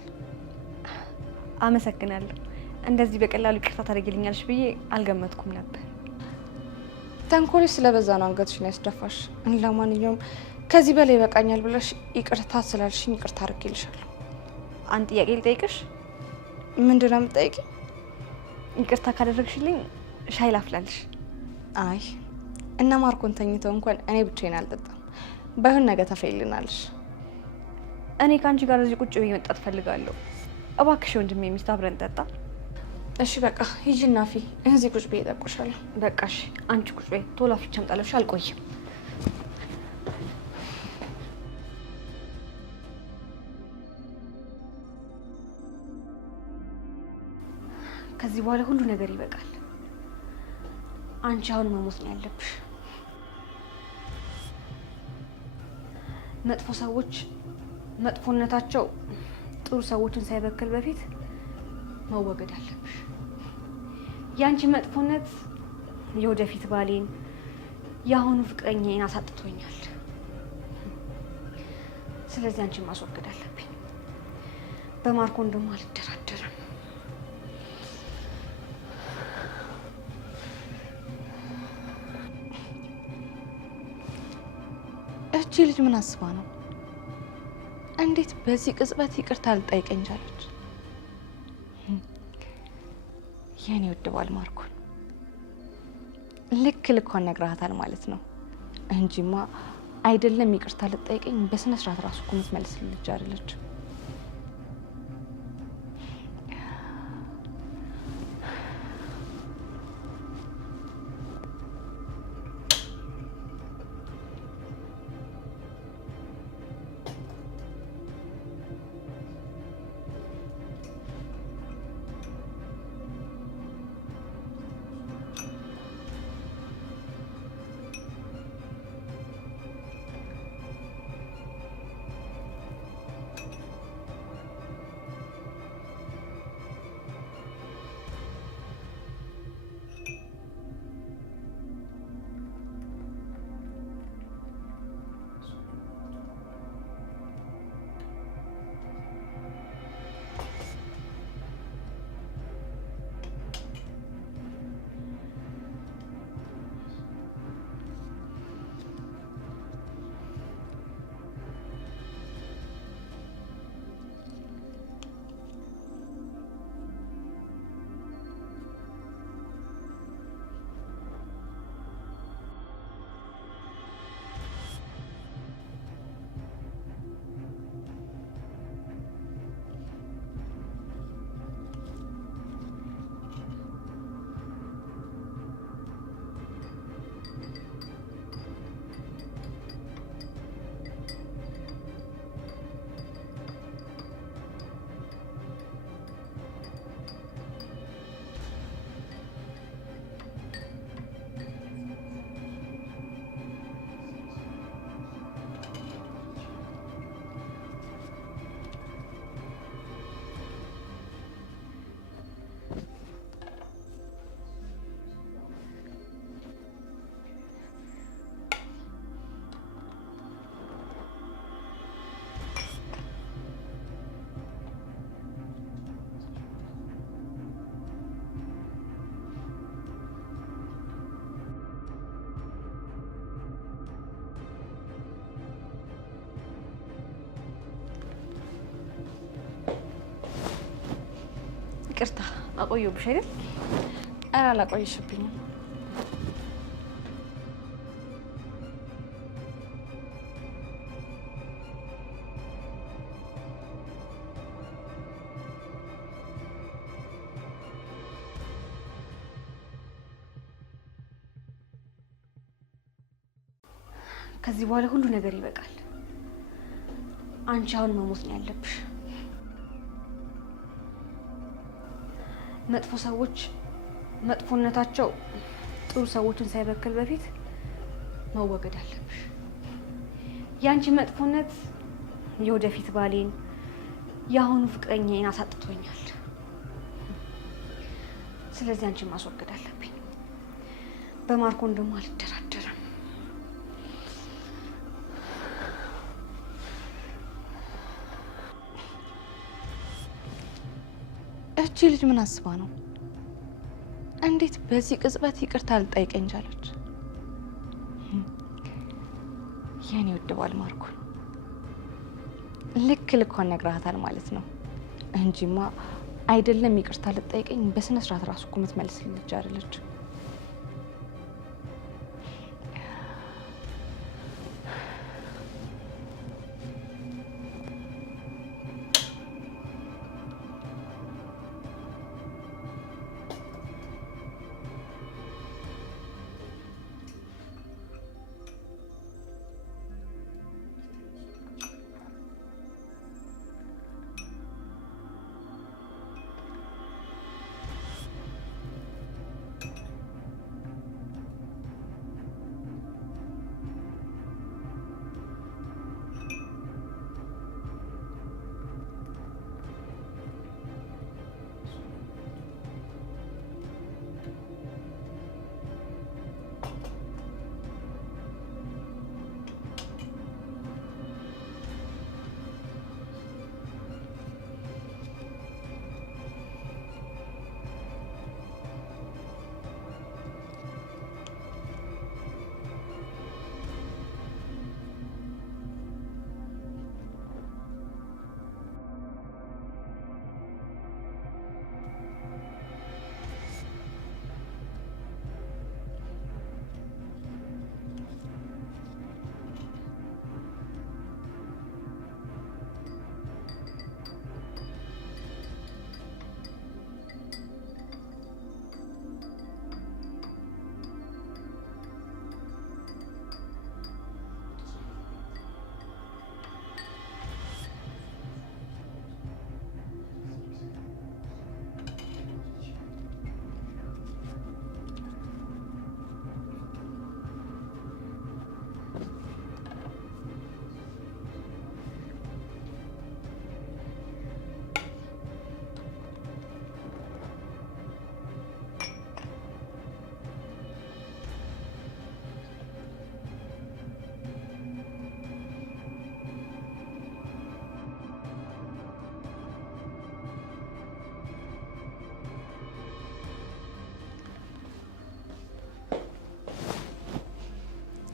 አመሰግናለሁ። እንደዚህ በቀላሉ ይቅርታ ታደርጊልኛለሽ ብዬ አልገመትኩም ነበር። ተንኮልሽ ስለበዛ ነው አንገትሽን ያስደፋሽ። ለማንኛውም ከዚህ በላይ ይበቃኛል ብለሽ ይቅርታ ስላልሽኝ ይቅርታ አድርጌልሻለሁ። አንድ ጥያቄ ልጠይቅሽ? ምንድን ነው የምትጠይቂኝ? ይቅርታ ካደረግሽልኝ ሻይ ላፍላልሽ? አይ እነ ማርኮን ተኝተው እንኳን እኔ ብቻዬን አልጠጣም። ባይሆን ነገ ተፈይልናለሽ። እኔ ከአንቺ ጋር እዚህ ቁጭ ብዬ መጣት ፈልጋለሁ። እባክሽ ወንድሜ ሚስት አብረን ጠጣ። እሺ በቃ ሂጂና ፊ እዚህ ቁጭ ብዬ እጠቁሻለሁ። በቃ እሺ አንቺ ቁጭ በይ። ቶሎ አፍልቼ አምጣለሽ። አልቆይም። ከዚህ በኋላ ሁሉ ነገር ይበቃል። አንቺ አሁን መሞት ነው ያለብሽ። መጥፎ ሰዎች መጥፎነታቸው ጥሩ ሰዎችን ሳይበክል በፊት መወገድ አለብሽ። ያንቺ መጥፎነት የወደፊት ባሌን የአሁኑ ፍቅረኛዬን አሳጥቶኛል። ስለዚህ አንቺን ማስወገድ አለብኝ። በማርኮን ደግሞ አልደራደርም። እቺ ልጅ ምን አስባ ነው? እንዴት በዚህ ቅጽበት ይቅርታ ልጠይቀኝ ቻለች? የኔ ውድ ባል ማርኮን ልክ ልኳን ነግረሃታል ማለት ነው እንጂማ አይደለም ይቅርታ ልጠይቀኝ በስነ ስርዓት ራሱ እኮ የምትመልስ ልጅ አይደለች። ይቅርታ አቆየሁብሽ አይደል? ኧረ አላቆየሽብኝም። ከዚህ በኋላ ሁሉ ነገር ይበቃል። አንቺ አሁን መሞት ነው ያለብሽ። መጥፎ ሰዎች መጥፎነታቸው ጥሩ ሰዎችን ሳይበክል በፊት መወገድ አለብሽ። ያንቺ መጥፎነት የወደፊት ባሌን የአሁኑ ፍቅረኛዬን አሳጥቶኛል። ስለዚህ አንቺን ማስወገድ አለብኝ። በማርኮን ደግሞ አልደራደርም። እቺ ልጅ ምን አስባ ነው? እንዴት በዚህ ቅጽበት ይቅርታ ልጠይቀኝ ቻለች? የኔ ውድ ባል ማርኮን ልክ ልኳን ነግረሃታል ማለት ነው እንጂማ አይደለም ይቅርታ ልጠይቀኝ በስነ ስርዓት ራሱ እኮ የምትመልስልኝ ልጅ አይደለች።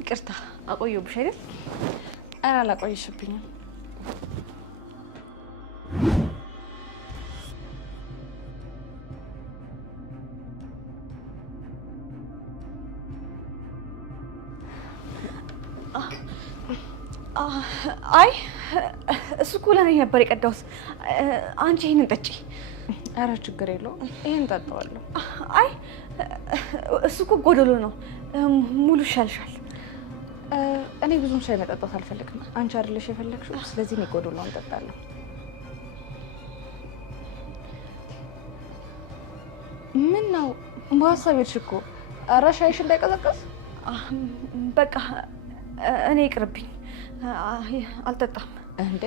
ይቅርታ አቆየሁብሽ አይደል? ኧረ አላቆየሽብኝም። አይ እሱ እኮ ለእኔ ነበር የቀዳሁት። አንቺ ይሄንን ጠጪ። ኧረ ችግር የለውም ይሄን ጠጣዋለሁ። አይ እሱ እኮ ጎደሎ ነው፣ ሙሉ ይሻልሻል። እኔ ብዙም ሻይ መጠጣት አልፈልግም። አንቺ አይደለሽ የፈለግሽው፣ ስለዚህ እኔ ጎደሎውን እጠጣለሁ። ምን ነው በሀሳብ ሄድሽ እኮ። ኧረ ሻይሽ እንዳይቀዘቅዝ። በቃ እኔ ይቅርብኝ፣ አልጠጣም። እንዴ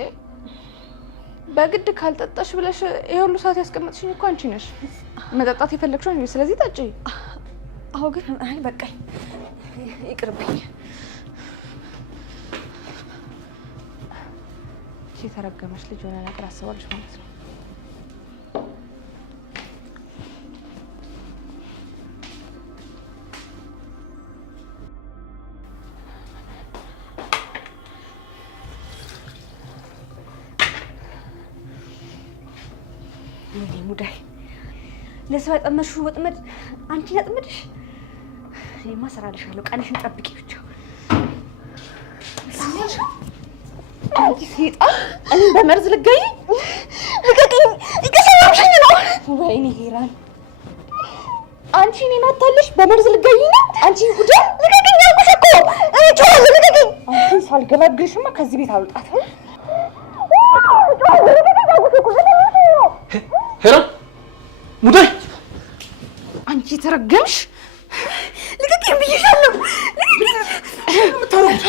በግድ ካልጠጣሽ ብለሽ ይሄ ሁሉ ሰዓት ያስቀመጥሽኝ እኮ አንቺ ነሽ። መጠጣት የፈለግሽው አንቺ፣ ስለዚህ ጠጪ። አዎ ግን አይ በቃኝ፣ ይቅርብኝ። የተረገመች ልጅ የሆነ ነገር አስባለች ማለት ነው። ወይኔ ሙዳይ ለሰው ያጠመድሽው ወጥመድ አንቺን ያጥምድሽ። እኔማ እሰራልሻለሁ። ቀንሽን ጠብቂ ብቻ። አንቺ ሴጣን! እኔ በመርዝ ልገይ? ልቀቂኝ! እየሰራሽኝ ነው። ወይኔ ሄራን! አንቺ እኔን አታለሽ በመርዝ ልገይ ነው? አንቺ ጉዳ! ልቀቂኝ አልኩሽ እኮ! እኔ ጮህ ልቀቂኝ! አንቺ ሳልገላግልሽማ ከዚህ ቤት አልወጣትም። ሄራን! ሙዳይ! አንቺ ተረገምሽ! ልቀቂኝ ብዬሻለሁ! ምታረጉት?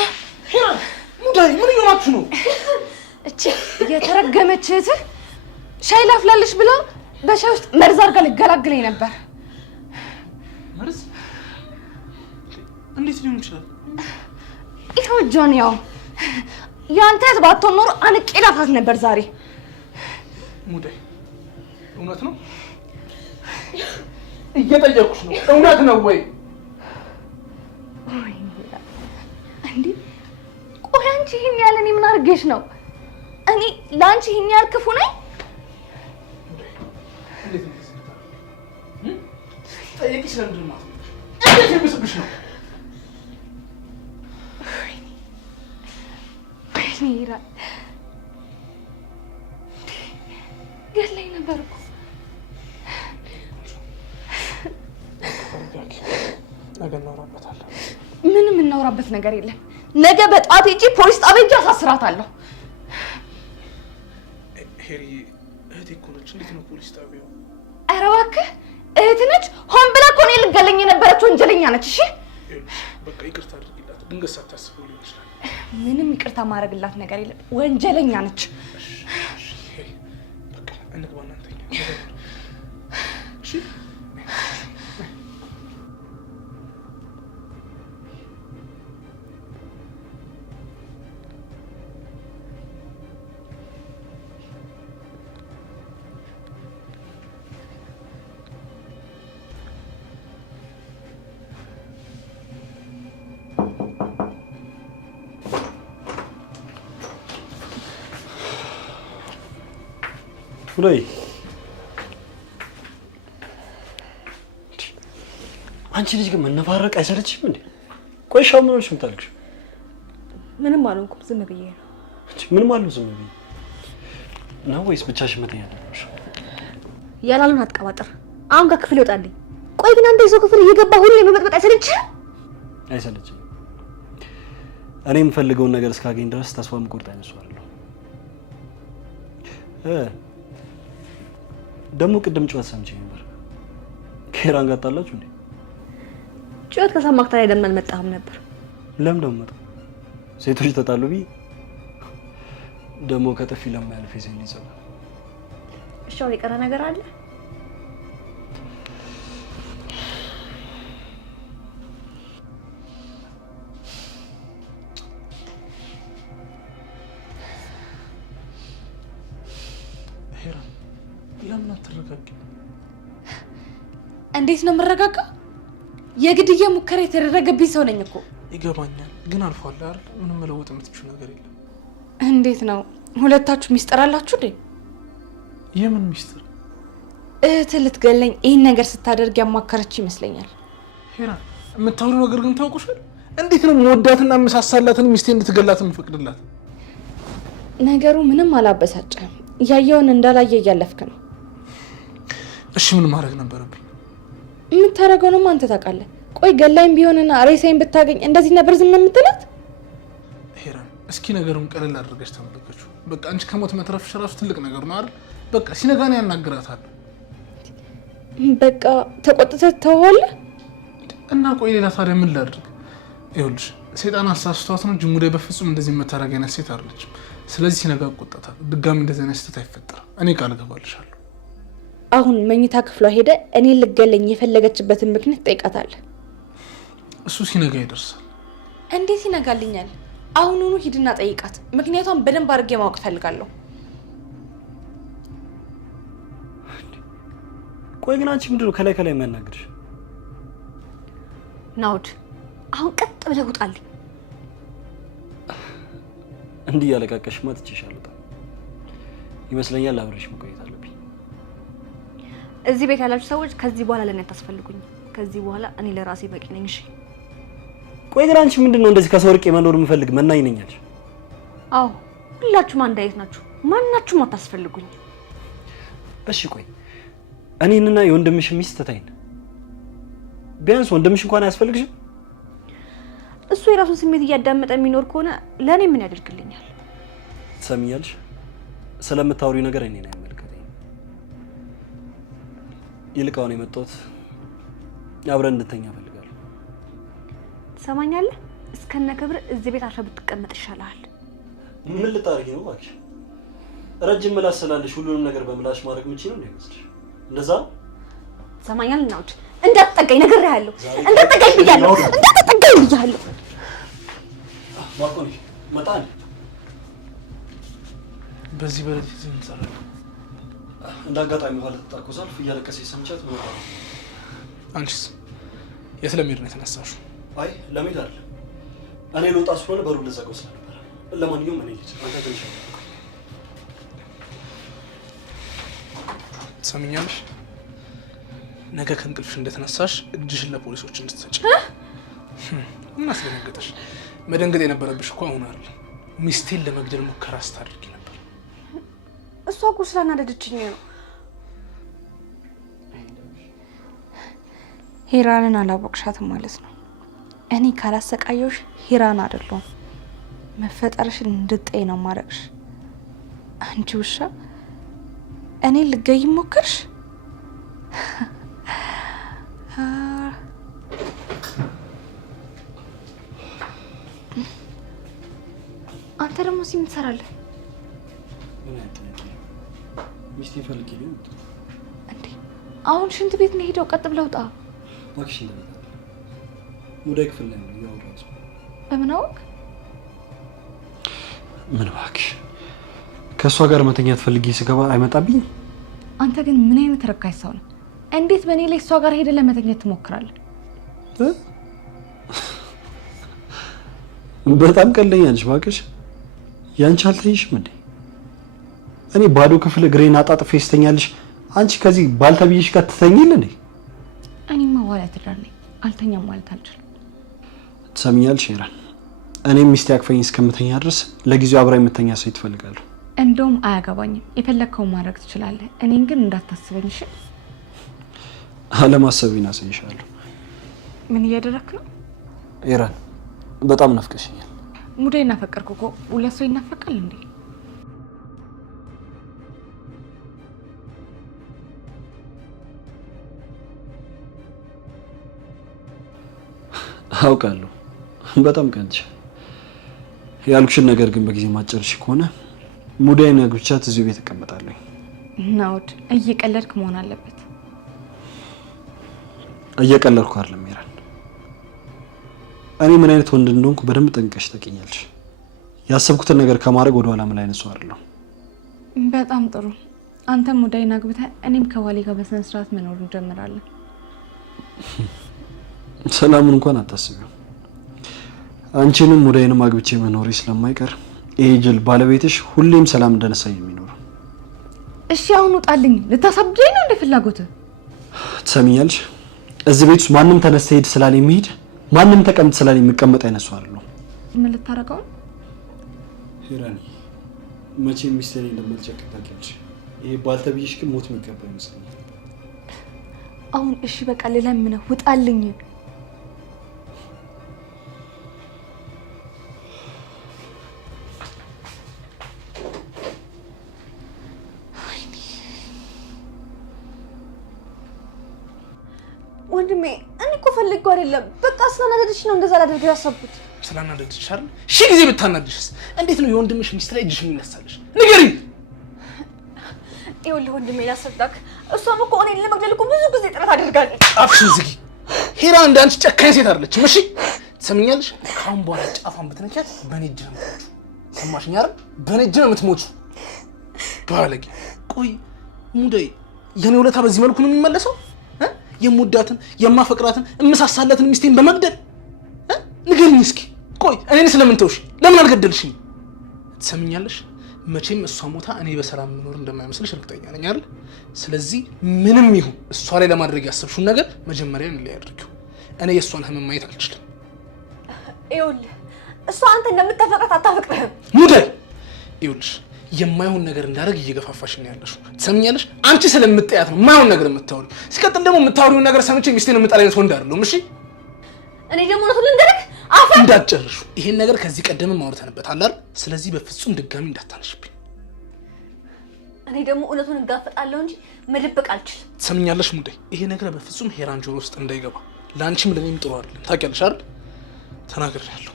ሄራን! ሙዳይ ምን እየሆናችሁ ነው? እቺ የተረገመች እህትህ ሻይ ላፍላልሽ ብላ በሻይ ውስጥ መርዝ አድርጋ ልገላግለኝ ነበር። መርዝ? እንዴት ሊሆን ይችላል? ይኸው ጆን፣ ያው ያንተ እህት ባትሆን ኖሮ አንቄ ላፋት ነበር ዛሬ። ሙዳይ እውነት ነው? እየጠየኩሽ ነው። እውነት ነው ወይ? እንዴ ቆይ አንቺ ይሄን ያህል እኔ ምን አድርጌሽ ነው? እኔ ለአንቺ ይሄን ያህል ክፉ ነኝ? እንዴት ነው ጠየቅሽ? ለምንድን ነው እንዴት የሚስብሽ ነው? ወይኔ ሄራን ገለኝ ነበር እኮ። ነገ እናወራበታለን። ምንም እናወራበት ነገር የለም። ነገ በጠዋት ሂጂ ፖሊስ ጣቢያ ሂጂ አሳስራታለሁ። ሄሪ እህቴ እኮ ነች። እንዴት ነው ፖሊስ ጣቢያው? ኧረ እባክህ እህት ነች። ሆን ብላ እኮ እኔን ልትገለኝ የነበረች ወንጀለኛ ነች። እሺ በቃ ይቅርታ አድርጊላት። ድንገት ሳታስበው ሊሆን ይችላል። ምንም ይቅርታ ማድረግላት ነገር የለም። ወንጀለኛ ነች። በቃ እንግባና እንተኛ። እሺ ሙዳይ አንቺ ልጅ ግን መነፋረቅ አይሰለችም እንዴ? ቆይ ሻው ምን ሆነሽ የምታልቅሽ? ምንም አልሆንኩም፣ ዝም ብዬ ነው። ምን ማለት ነው ዝም ብዬ ነው? ወይስ ብቻሽን መተኛት ነበር? ያላሉን አትቀባጥር። አሁን ጋር ክፍል ይወጣልኝ። ቆይ ግን አንተ የሰው ክፍል እየገባ ሁሌ መበጥበጥ አይሰለችህም? አይሰለችም። እኔ የምፈልገውን ነገር እስካገኝ ድረስ ተስፋ የምቆርጥ አይነት ሰው አይደለሁም። ደግሞ ቅድም ጩኸት ሰምቼ ነበር። ከሄራን ጋር ጣላችሁ እንዴ? ጩኸት ከሰማክ ታዲያ ለምን አልመጣህም ነበር? ለምን ደሞ መጣ? ሴቶች ተጣሉ ቢ ደግሞ ከጥፊ ለማያልፍ ይዘኝ ይዘላል። እሺ አሁን የቀረ ነገር አለ? ሄራን ለምን አትረጋጊ? እንዴት ነው የምረጋጋው? የግድያ ሙከራ የተደረገብኝ ሰው ነኝ እኮ። ይገባኛል፣ ግን አልፏል አይደል? ምንም መለወጥ የምትችይው ነገር የለም። እንዴት ነው? ሁለታችሁ ሚስጥር አላችሁ እንዴ? የምን ሚስጥር? እህትህ ልትገለኝ ይህን ነገር ስታደርግ ያማከረች ይመስለኛል። ሄራን የምታወሪው ነገር ግን ታውቁሻል። እንዴት ነው መወዳትና መሳሳላትን ሚስቴ እንድትገላት የምፈቅድላት? ነገሩ ምንም አላበሳጨም። ያየውን እንዳላየ እያለፍክ ነው። እሺ ምን ማድረግ ነበረብኝ? የምታደርገውንም አንተ ታውቃለህ። ቆይ ገላይም ቢሆንና ሬሳይን ብታገኝ እንደዚህ ነበር ዝም የምትላት? ሄራን እስኪ ነገሩን ቀለል አድርገሽ ተመልከችው። በቃ አንቺ ከሞት መትረፍሽ ራሱ ትልቅ ነገር ነው አይደል? በቃ ሲነጋኔ ያናግራታለሁ። በቃ ተቆጥተህ ተዋለህ እና ቆይ ሌላ ታዲያ ምን ላድርግ? ይኸውልሽ ሰይጣን አሳስቷት ነው እንጂ ሙዳይ በፍጹም እንደዚህ የምታደርግ አይነት ሴት አይደለችም። ስለዚህ ሲነጋ እቆጣታለሁ። ድጋሚ እንደዚህ አይነት ስህተት አይፈጠርም። እኔ ቃል እገባልሻለሁ። አሁን መኝታ ክፍሏ ሄደ እኔ ልገለኝ የፈለገችበትን ምክንያት ጠይቃታለህ። እሱ ሲነጋ ይደርሳል። እንዴት ይነጋልኛል? አሁኑኑ ሂድና ጠይቃት። ምክንያቷን በደንብ አድርጌ ማወቅ ፈልጋለሁ። ቆይ ግን አንቺ ምንድን ነው ከላይ ከላይ የሚያናግርሽ? ናውድ አሁን ቀጥ ብለህ ውጣልኝ። እንዲህ ያለቃቀሽማ ትችሻለሁ ይመስለኛል። አብረሽ መቆየት አለብኝ። እዚህ ቤት ያላችሁ ሰዎች ከዚህ በኋላ ለኔ አታስፈልጉኝ። ከዚህ በኋላ እኔ ለራሴ በቂ ነኝ። እሺ ቆይ ግን አንቺ ምንድነው እንደዚህ ከሰው ርቄ መኖር የምፈልግ መናኝ ነኝ አልሽ? አዎ ሁላችሁም አንድ አይነት ናችሁ። ማናችሁም አታስፈልጉኝ። እሺ ቆይ እኔንና የወንድምሽ ሚስት ተታይን ቢያንስ ወንድምሽ እንኳን አያስፈልግሽም? እሱ የራሱን ስሜት እያዳመጠ የሚኖር ከሆነ ለኔ ምን ያደርግልኛል? ትሰሚኛለሽ? ስለምታወሪው ነገር እኔን አይመለከተኝም። ይልቅ አሁን የመጣሁት አብረን እንድተኛ እፈልጋለሁ። ትሰማኛለህ? እስከነ ክብር እዚህ ቤት አርፈህ ብትቀመጥ ይሻላል። ምን ልታረጊ ነው እባክሽ? ረጅም ምላስ ስላለሽ ሁሉንም ነገር በምላሽ ማድረግ ምን ይችላል እንደሚመስልሽ? እንደዛ ትሰማኛለህ? ናውድ እንዳትጠጋኝ ነግሬሃለሁ። እንዳትጠጋኝ ብያለሁ። እንዳትጠጋኝ ብያለሁ። ማቆኒ መጣን በዚህ በረት እዚህ እንሰራለን። እንዳጋጣሚ ኋላ ተጣርኮ ሳልፍ እያለቀሰች ሰምቻት ነው። አንቺስ የት ለመሄድ ነው የተነሳሽው? አይ ለመሄድ አይደለም፣ እኔ ልወጣ ስለሆነ በሩን ልዘጋው ስለነበረ። ለማንኛውም እኔ ልጅ አንተ ትንሽ ትሰሚኛለሽ? ነገ ከእንቅልፍሽ እንደተነሳሽ እጅሽን ለፖሊሶች እንድትሰጪ። ምን አስደነገጠሽ? መደንገጥ የነበረብሽ እኮ አሁን አይደል? ሚስቴን ለመግደል ሙከራ ስታደርጊ ነበር። እሷ እኮ ስላናደደችኝ ነው። ሂራንን አላወቅሻትም ማለት ነው። እኔ ካላሰቃየሁሽ ሂራን አይደለሁም። መፈጠርሽን እንድጠይ ነው ማረግሽ። አንቺ ውሻ እኔ ልገይ ሞከርሽ። አንተ ደግሞ እዚህ ምን ትሰራለህ? ምን አይነት ሚስቴ ፈልጌ ነው እንዴ? አሁን ሽንት ቤት ነው ሄደው ቀጥ ብለው ውጣ። እባክሽ እንደዛ ሙዳይ ክፍል ላይ ነው ያወራሁት። በምን አወቅ? ምን እባክሽ ከእሷ ጋር መተኛት ፈልጌ ስገባ አይመጣብኝ። አንተ ግን ምን አይነት ረካሽ ሰው ነው? እንዴት በእኔ ላይ እሷ ጋር ሄደ ለመተኛት ትሞክራለህ? በጣም ቀለኛ ነሽ እባክሽ። ያንቺ አልተይሽም እንዴ? እኔ ባዶ ክፍል እግሬን አጣጥፌ ስተኛልሽ፣ አንቺ ከዚህ ባልተብይሽ ጋር ትተኝል እንዴ? እኔማ ዋላ ትዳለኝ አልተኛም ማለት አልችልም። ትሰሚኛለሽ ሄራን፣ እኔም ሚስቴ አቅፈኝ እስከምተኛ ድረስ ለጊዜው አብራ የምተኛ ሴት እፈልጋለሁ። እንደውም አያገባኝም። የፈለግከውን ማድረግ ትችላለህ። እኔን ግን እንዳታስበኝ እሺ? አለማሰቤን አሳይሻለሁ። ምን እያደረክ ነው? ሄራን በጣም ናፍቀሽኛል። ሙዴ እናፈቀርኩ እኮ። ሁለት ሰው ይናፈቃል እንዴ? አውቃለሁ በጣም ቀንሽ ያልኩሽን ነገር ግን በጊዜ ማጨርሽ ከሆነ ሙዳይና ግብቻት እዚሁ ቤት ተቀመጣለሁ። ናውድ እየቀለድክ መሆን አለበት። እየቀለድኩ አይደለም ሄራን። እኔ ምን አይነት ወንድ እንደሆንኩ በደንብ ጠንቀሽ ታውቂኛለሽ። ያሰብኩትን ነገር ከማድረግ ወደ ኋላ ምን አይነት ሰው አይደለሁ። በጣም ጥሩ። አንተም ሙዳይና ግብተህ እኔም ከዋሌ ጋር በስነ ስርዓት መኖር እንጀምራለን። ሰላሙን እንኳን አታስቢው። አንቺንም ሙዳይንም አግብቼ መኖሬ ስለማይቀር ይሄ ጅል ባለቤትሽ ሁሌም ሰላም እንደነሳኝ የሚኖረው። እሺ አሁን ውጣልኝ። ልታሳብደኝ ነው እንደ ፍላጎትህ? ትሰሚኛለሽ? እዚህ ቤት ውስጥ ማንም ተነስተ ሄድ ስላለ የሚሄድ ማንም ተቀምጥ ስላለ የሚቀመጥ አይነት ሰው አይደለሁም። ምን ልታረጋው? ሄራኒ መቼም ሚስቴ ላይ እንደማልጨክር ታውቂያለሽ። ይሄ ባልተብይሽ ግን ሞት የሚገባ ይመስለኛል። አሁን እሺ በቃ ልለምነህ ውጣልኝ። ወንድሜ እኔ እኮ ፈልጌው አይደለም። በቃ ስላናደድሽ ነው እንደዛ ላደርገው ያሰብኩት። ስላናደድሽ አይደል? ሺህ ጊዜ ብታናድሽስ እንዴት ነው የወንድምሽ ሚስት ላይ እጅሽ የሚነሳልሽ? ንገሪኝ። ይኸውልህ ወንድሜ ላስረዳክ። እሷም እኮ እኔን ለመግደል እኮ ብዙ ጊዜ ጥረት አድርጋለች። አፍሽን ዝጊ። ሄራ እንዳንቺ ጨካኝ ሴት አይደለችም። እሺ ትሰምኛለሽ? ካሁን በኋላ ጫፋን ብትነኪያት በኔ እጅ ነው የምትሞቹ። ሰማሽኝ አይደል? በኔ እጅ ነው የምትሞቹ። ባለጌ። ቆይ ሙዳይ የኔ ውለታ በዚህ መልኩ ነው የሚመለሰው? የምወዳትን የማፈቅራትን እመሳሳለትን ሚስቴን በመግደል ንገሪኝ እስኪ። ቆይ እኔን ስለምን ተውሽ? ለምን አልገደልሽኝ? ትሰምኛለሽ? መቼም እሷ ሞታ እኔ በሰላም መኖር እንደማይመስልሽ እርግጠኛ ነኝ አይደል? ስለዚህ ምንም ይሁን እሷ ላይ ለማድረግ ያሰብሽውን ነገር መጀመሪያ እኔ ላይ አድርጊው። እኔ የእሷን ህመም ማየት አልችልም። ይኸውልህ እሷ አንተ እንደምታፈቅራት አታፈቅርህም። ሙዳይ ይኸውልሽ የማይሆን ነገር እንዳደርግ እየገፋፋሽ ነው ያለሽው። ትሰምኛለሽ? አንቺ ስለምትጠያት ነው የማይሆን ነገር የምታወሪው። ሲቀጥል ደግሞ የምታወሪውን ነገር ሰምቼ ሚስቴን የምጠላ አይነት ወንድ አይደለሁም። እሺ እኔ ደግሞ እውነቱን ልንገርህ አፈ እንዳትጨርሹ። ይሄን ነገር ከዚህ ቀደምም አውርተንበታል አይደል? ስለዚህ በፍጹም ድጋሚ እንዳታነሽብኝ። እኔ ደግሞ እውነቱን እጋፈጣለሁ እንጂ መደበቅ አልችልም። ትሰምኛለሽ ሙዳይ? ይሄ ነገር በፍጹም ሄራን ጆሮ ውስጥ እንዳይገባ። ለአንቺም ለኔም ጥሩ አይደለም። ታውቂያለሽ አይደል? ተናግሬያለሁ።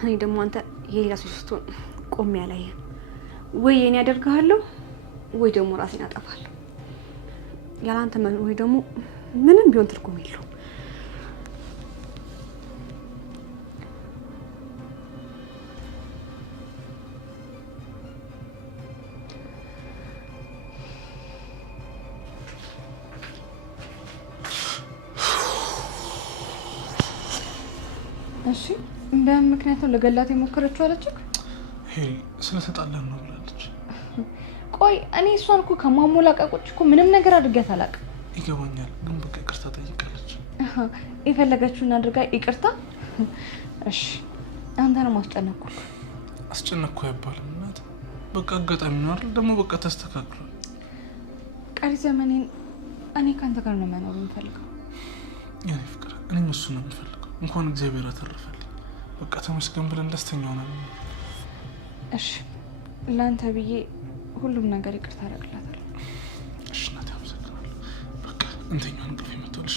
እኔ ደግሞ አንተ የሌላ ሰው ስትሆን ቆሜ አላየህም። ወይ የኔ ያደርግሃለሁ ወይ ደግሞ ራሴን አጠፋለሁ። ያላንተ ወይ ደግሞ ምንም ቢሆን ትርጉም የለውም። እሺ በምን ምክንያት ነው ለገላት የሞከረችው አለችክ? ሄሪ ስለተጣላን ነው ብላለች። ቆይ እኔ እሷን እኮ ከማሞላቀቆች እኮ ምንም ነገር አድርጋት አላውቅም። ይገባኛል፣ ግን በቃ ይቅርታ ጠይቃለች። የፈለገችውን አድርጋ ይቅርታ? እሺ አንተ ነው ማስጨነቅኩ። አስጨነቅኩ አይባልም እናት። በቃ አጋጣሚ ነው አይደል? ደግሞ በቃ ተስተካክሏል። ቀሪ ዘመኔን እኔ ካንተ ጋር ነው መኖር የምፈልገው። የኔ ፍቅር እኔም እሱ ነው የምፈልገው። እንኳን እግዚአብሔር አተረፈልኝ። በቃ ተመስገን ብለን ደስተኛ ሆነን። እሺ ለአንተ ብዬ ሁሉም ነገር ይቅርታ አደርግላታለሁ። እሺ እናቴ አመሰግናለሁ። በቃ እንተኛው እንቅልፍ የመጣልሽ።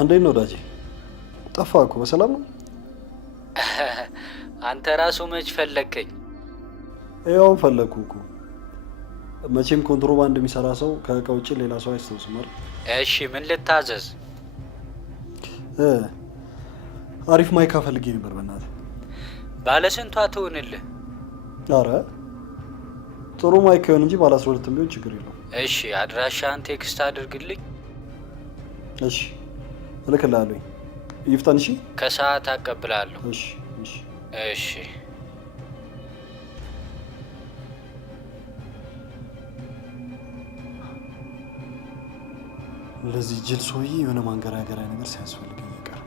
እንዴት ነው ወዳጄ? ጠፋ እኮ። በሰላም ነው? አንተ ራሱ መች ፈለከኝ? ያው ፈለኩ እኮ። መቼም ኮንትሮባንድ የሚሰራ ሰው ከእቃ ውጭ ሌላ ሰው አይስተውስም አይደል? እሺ ምን ልታዘዝ? አሪፍ ማይካ ፈልጌ ነበር በእናትህ። ባለ ስንቷ ትሆንልህ? አረ ጥሩ ማይካ ይሁን እንጂ ባለ 12 ቢሆን ችግር የለውም። እሺ አድራሻህን ቴክስት አድርግልኝ። እሺ እልክልሃለሁ። ይፍጠን። እሺ ከሰዓት አቀብላለሁ። እሺ እሺ እሺ። ለዚህ ጅል ሰውዬ የሆነ ማንገራገሪያ ነገር ሲያስፈልገኝ አይቀርም።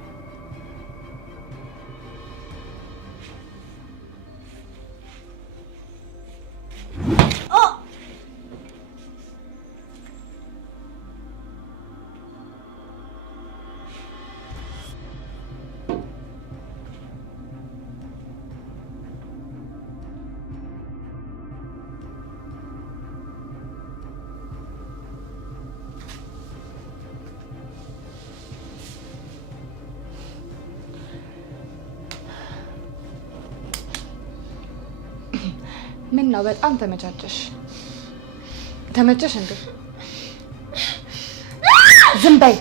ምን ነው በጣም ተመቻቸሽ? ተመቸሽ እንዴ? ዝም በይ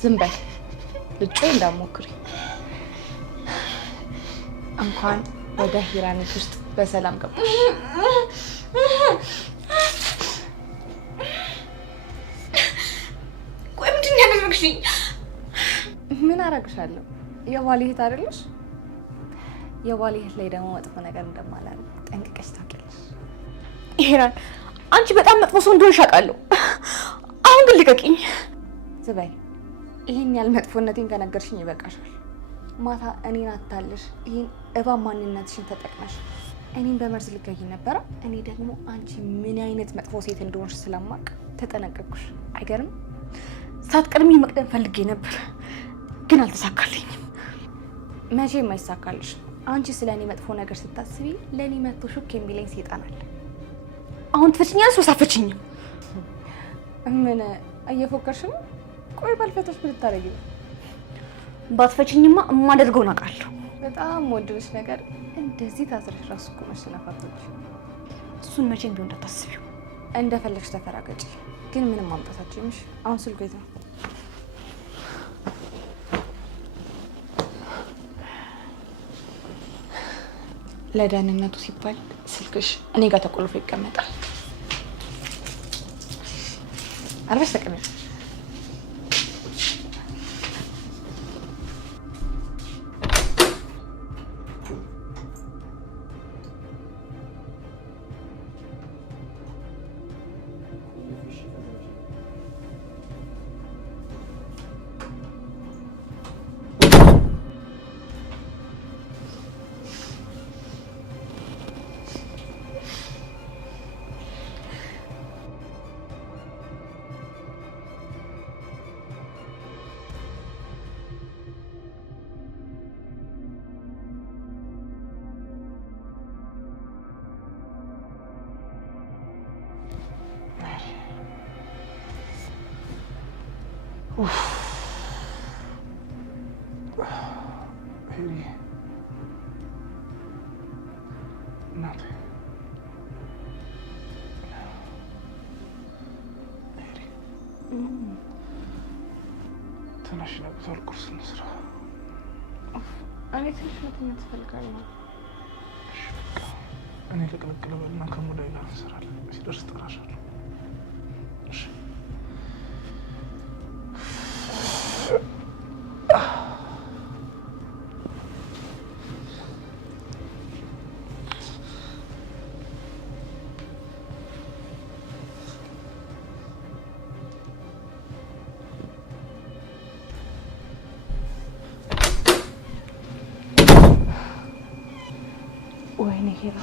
ዝም በይ። ልጮይ እንዳትሞክሪ። እንኳን ወደ ሂራኒት ውስጥ በሰላም ገባሽ። ቆይ ምንድን ነው ያደረግሽኝ? ምን አደርግሻለሁ? የባሌ እህት አይደለሽ? የባሌ እህት ላይ ደግሞ መጥፎ ነገር እንደማላደርግ ጠንቅቀሽ ታውቂያለሽ። ሂራን አንቺ በጣም መጥፎ ሰው እንደሆንሽ አውቃለሁ። አሁን ግን ልቀቂኝ። ዝም በይ። ይህን ያህል መጥፎነቴን ከነገርሽኝ ይበቃሻል። ማታ እኔን አታለሽ ይህን እባብ ማንነትሽን ተጠቅመሽ እኔን በመርዝ ልትገዢ ነበረ። እኔ ደግሞ አንቺ ምን አይነት መጥፎ ሴት እንደሆንሽ ስለማውቅ ተጠነቀቅኩሽ። አይገርም? ሳትቀድሚ መቅደም ፈልጌ ነበር ግን አልተሳካልኝም። መቼም አይሳካልሽ። አንቺ ስለ እኔ መጥፎ ነገር ስታስቢ ለእኔ መጥቶ ሹክ የሚለኝ ሴጣን አለ። አሁን ትፈችኛለሽ ወይስ አትፈችኝም? ምን እየፎከርሽ ነው? ቆይ ባልፈታሽ ምን ልታረጊ ነው? ባትፈችኝማ የማደርገውን አውቃለሁ። በጣም ወድልሽ ነገር እንደዚህ ታስረሽ ራሱ እኮ መሸነፋቶች። እሱን መቼም ቢሆን እንዳታስቢው። እንደፈለግሽ ተፈራገጪ፣ ግን ምንም ማምጣታችሁ ይምሽ። አሁን ስልኩ የት ነው? ለደህንነቱ ሲባል ስልክሽ እኔ ጋር ተቆልፎ ይቀመጣል። አርበሽ ተቀመጥ። ትንሽ ነቅቷል። ቁርስ እንስራ። እኔ ትንሽ መተኛት እፈልጋለሁ። እሺ በቃ እኔ ልቅልቅ ልበልና ከሙዳይ ጋር እንሰራለን። ሲደርስ እጠራሻለሁ። እሺ ወይኔ ሄራ፣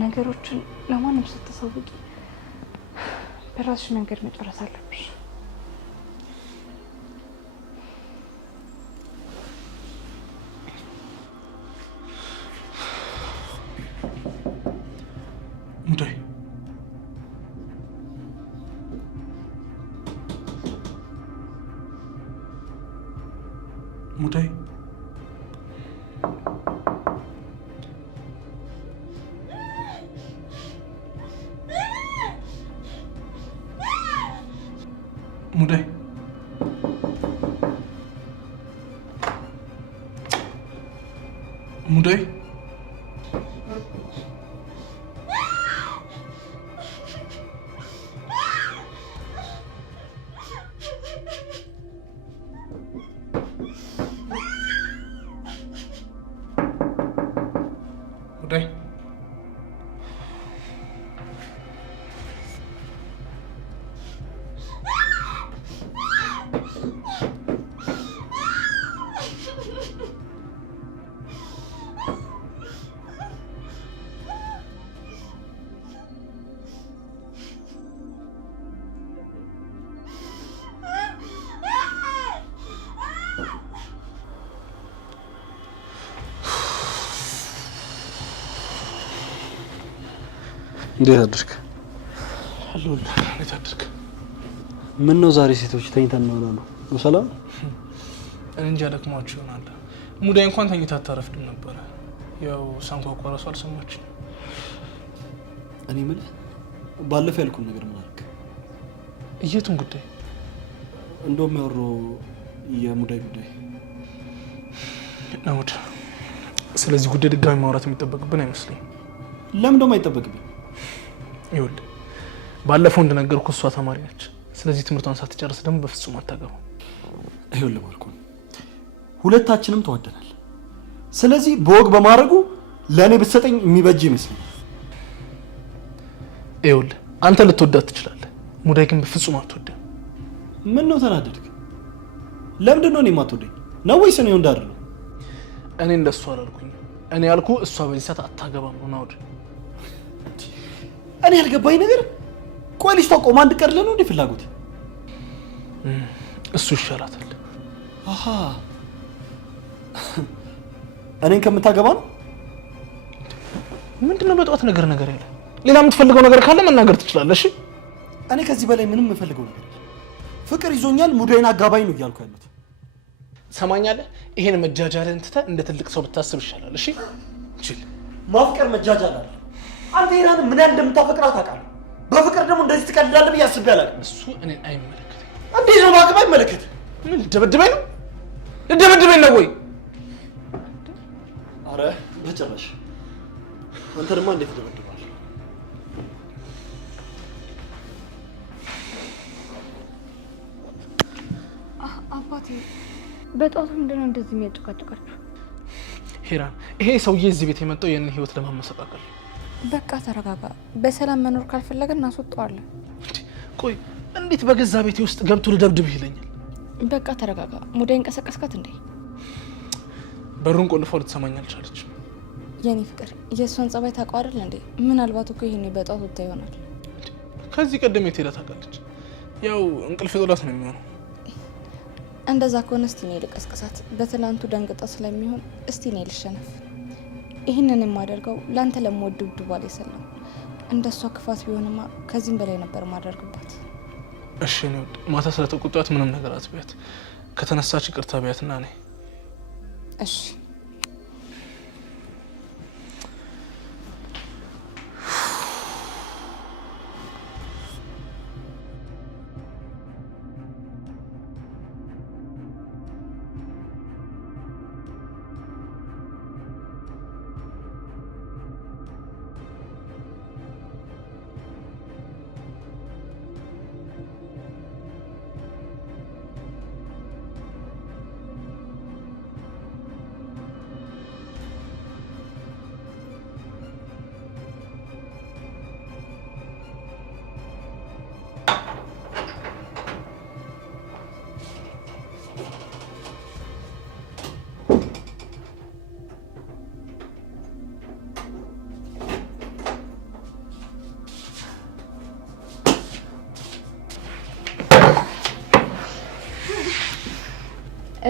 ነገሮችን ለማንም ስትሰውቂ በራስሽ መንገድ መጨረስ አለብሽ። ሙዳይ ሙዳይ ሙዳይ ሙዳይ ሙዳይ እንዴት አደርክ? አለሁልህ። እንዴት አደርክ? ምን ነው ዛሬ ሴቶች ተኝተን ነው ነው? ሰላም እንጃ ደክሟችሁ ይሆናል። ሙዳይ እንኳን ተኝታ አታረፍድም ነበረ። ያው ሳንኳኳ ራሱ አልሰማችም። እኔ የምልህ ባለፈው ያልኩን ነገር ምን አልክ? የቱን ጉዳይ? እንደውም ያወራው የሙዳይ ጉዳይ ናውድ። ስለዚህ ጉዳይ ድጋሚ ማውራት የሚጠበቅብን አይመስለኝም። ለምን ደግሞ አይጠበቅብን? ይኸውልህ ባለፈው እንደነገርኩህ እሷ ተማሪ ነች። ስለዚህ ትምህርቷን ሳትጨርስ ደግሞ በፍጹም አታገባም። ይኸውልህ ማርኮን ሁለታችንም ተዋደናል። ስለዚህ በወግ በማድረጉ ለእኔ ብትሰጠኝ የሚበጅ ይመስለኛል። ይኸውልህ አንተ ልትወዳት ትችላለህ፣ ሙዳይ ግን በፍጹም አትወደም። ምን ነው ተናደድክ? ለምንድን ነው እኔ የማትወደኝ? ነው ወይስ እኔ እንዳደረው? እኔ እንደሱ አላልኩኝ። እኔ ያልኩ እሷ በዚህ ሰዓት አታገባም ነው ናውድ። እኔ ያልገባኝ ነገር ቆይ ልጅቷ ቆማ እንድቀርልህ ነው እንዴ ፍላጎት? እሱ ይሻላታል። አሃ እኔን ከምታገባ ነው? ምንድነው በጠዋት ነገር ያለ? ሌላ የምትፈልገው ነገር ካለ መናገር ትችላለህ። እሺ እኔ ከዚህ በላይ ምንም የምፈልገው ነገር የለም። ፍቅር ይዞኛል፣ ሙዳይን አጋባኝ ነው እያልኩ ያሉት። ሰማኛለህ? ይሄን መጃጃልን ትተህ እንደ ትልቅ ሰው ብታስብ ይሻላል። እሺ ችል ማፍቀር መጃጃል አለ። አንተ ሄራን ምን ያህል እንደምታፈቅራት ታውቃለህ። በፍቅር ደግሞ እንደዚህ ትቀልዳለህ ብዬ አስቤ አላውቅም። እሱ እኔን አይመለከትም። እንዴት ነው ማቅብ አይመለከትም? ምን ልደበድበኝ ነው? ልደበድበኝ ነው ወይ? አረ በጭራሽ። አንተ ደግሞ እንዴት ትደበድባለህ? አባቴ በጧቱ ምንድነው እንደዚህ የሚያጨቃጭቃችሁ? ሄራን ይሄ ሰውዬ እዚህ ቤት የመጣው የኔን ህይወት ለማመሰቃቀል። በቃ ተረጋጋ። በሰላም መኖር ካልፈለገን እናስወጣዋለን። ቆይ እንዴት በገዛ ቤቴ ውስጥ ገብቶ ልደብድብህ ይለኛል? በቃ ተረጋጋ። ሙዳይ እንቀሰቀስካት እንዴ? በሩን ቆልፈው ልትሰማኝ አልቻለችም። የኔ ፍቅር የእሷን ጸባይ ታውቀው አይደል እንዴ? ምናልባት እኮ ይሄኔ በጧት ወጥታ ይሆናል። ከዚህ ቀደም የት ሄዳ ታውቃለች? ያው እንቅልፍ ጥላት ነው የሚሆነው። እንደዛ ከሆነ እስቲ እኔ ልቀስቅሳት። በትላንቱ ደንግጣ ስለሚሆን እስቲ እኔ ልሸነፍ። ይህንን የማደርገው ለአንተ ለምወደው ድባል የሰላም እንደሷ ክፋት ቢሆንማ ከዚህም በላይ ነበር ማደርግባት። እሺ ነው ማታ ስለተቆጣት ምንም ነገር አትበያት። ከተነሳች ይቅርታ ቢያትና ነኝ። እሺ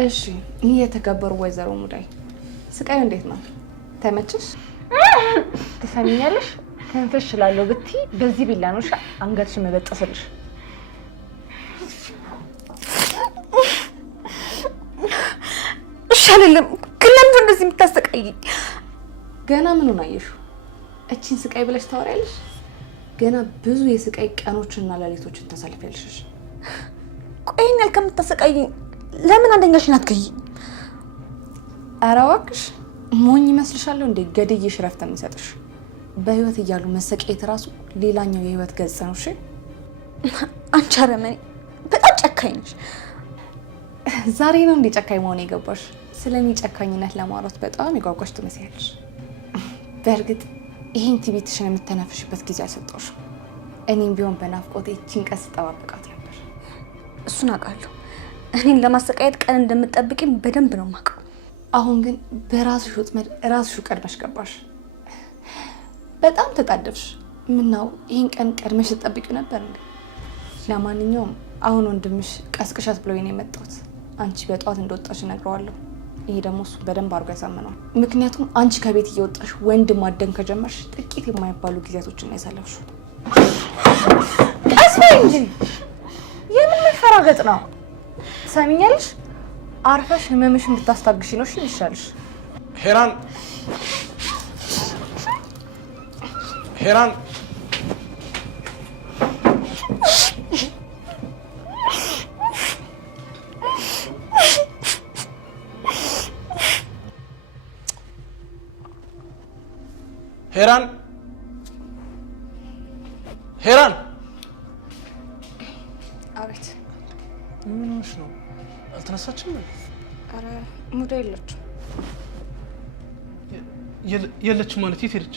እሺ ይሄ የተከበሩ ወይዘሮ ሙዳይ ስቃዩ እንዴት ነው? ተመችሽ? ትሰሚኛለሽ? ተንፈሽ እላለሁ ብትይ በዚህ ቢላ ነው አንገትሽ መበጠስልሽ። እሺ አይደለም ግን ለምንድን እንደዚህ የምታሰቃይኝ? ገና ምኑን አየሽው? እቺን ስቃይ ብለሽ ታወሪያለሽ? ገና ብዙ የስቃይ ቀኖችና ሌሊቶችን ታሳልፊያለሽ። ቆይኝ ከምታሰቃይኝ ለምን አንደኛሽን አትገይኝ? ኧረ እባክሽ ሞኝ ይመስልሻለሁ እንዴ? ገድዬሽ ረፍት የሚሰጥሽ በህይወት እያሉ መሰቃየት ራሱ ሌላኛው የህይወት ገጽ ነው። እሺ አንቺ አረመኔ በጣም ጨካኝ ነሽ። ዛሬ ነው እንዴ ጨካኝ መሆን የገባሽ? ስለኔ ጨካኝነት ለማውራት በጣም የጓጓሽ ትመስያለሽ። በእርግጥ ይሄን ትዕቢትሽን የምትተነፍሽበት ጊዜ አልሰጠሁሽም። እኔም ቢሆን በናፍቆቴ እቺን ቀን ስጠባበቃት ነበር። እሱን አውቃለሁ። እኔን ለማሰቃየት ቀን እንደምትጠብቂኝ በደንብ ነው የማውቀው። አሁን ግን በራስሽ ወጥመድ ራስሽ ቀድመሽ ገባሽ። በጣም ተጣደፍሽ። ምነው ይሄን ቀን ቀድመሽ ትጠብቂው ነበር እንዴ? ለማንኛውም አሁን ወንድምሽ ቀስቅሻት ብሎኝ ነው የመጣሁት። አንቺ በጠዋት እንደወጣሽ እነግረዋለሁ። ይሄ ደግሞ እሱ በደንብ አድርጎ ያሳምነዋል። ምክንያቱም አንቺ ከቤት እየወጣሽ ወንድ ማደን ከጀመርሽ ጥቂት የማይባሉ ጊዜያቶችን ነው ያሳለፍሽው። ቀስ በይ እንጂ የምን መፈራገጥ ነው? ሰሚኛለሽ? አርፈሽ ህመምሽን ብታስታግሺ ነው ይሻልሽ። ሄራን ሄራን ሄራን ሄራን አቤት። ምን ሆነሽ ነው? አልተነሳችም? ኧረ ሙዳ የለችም። የለችም ማለት የት ሄደች?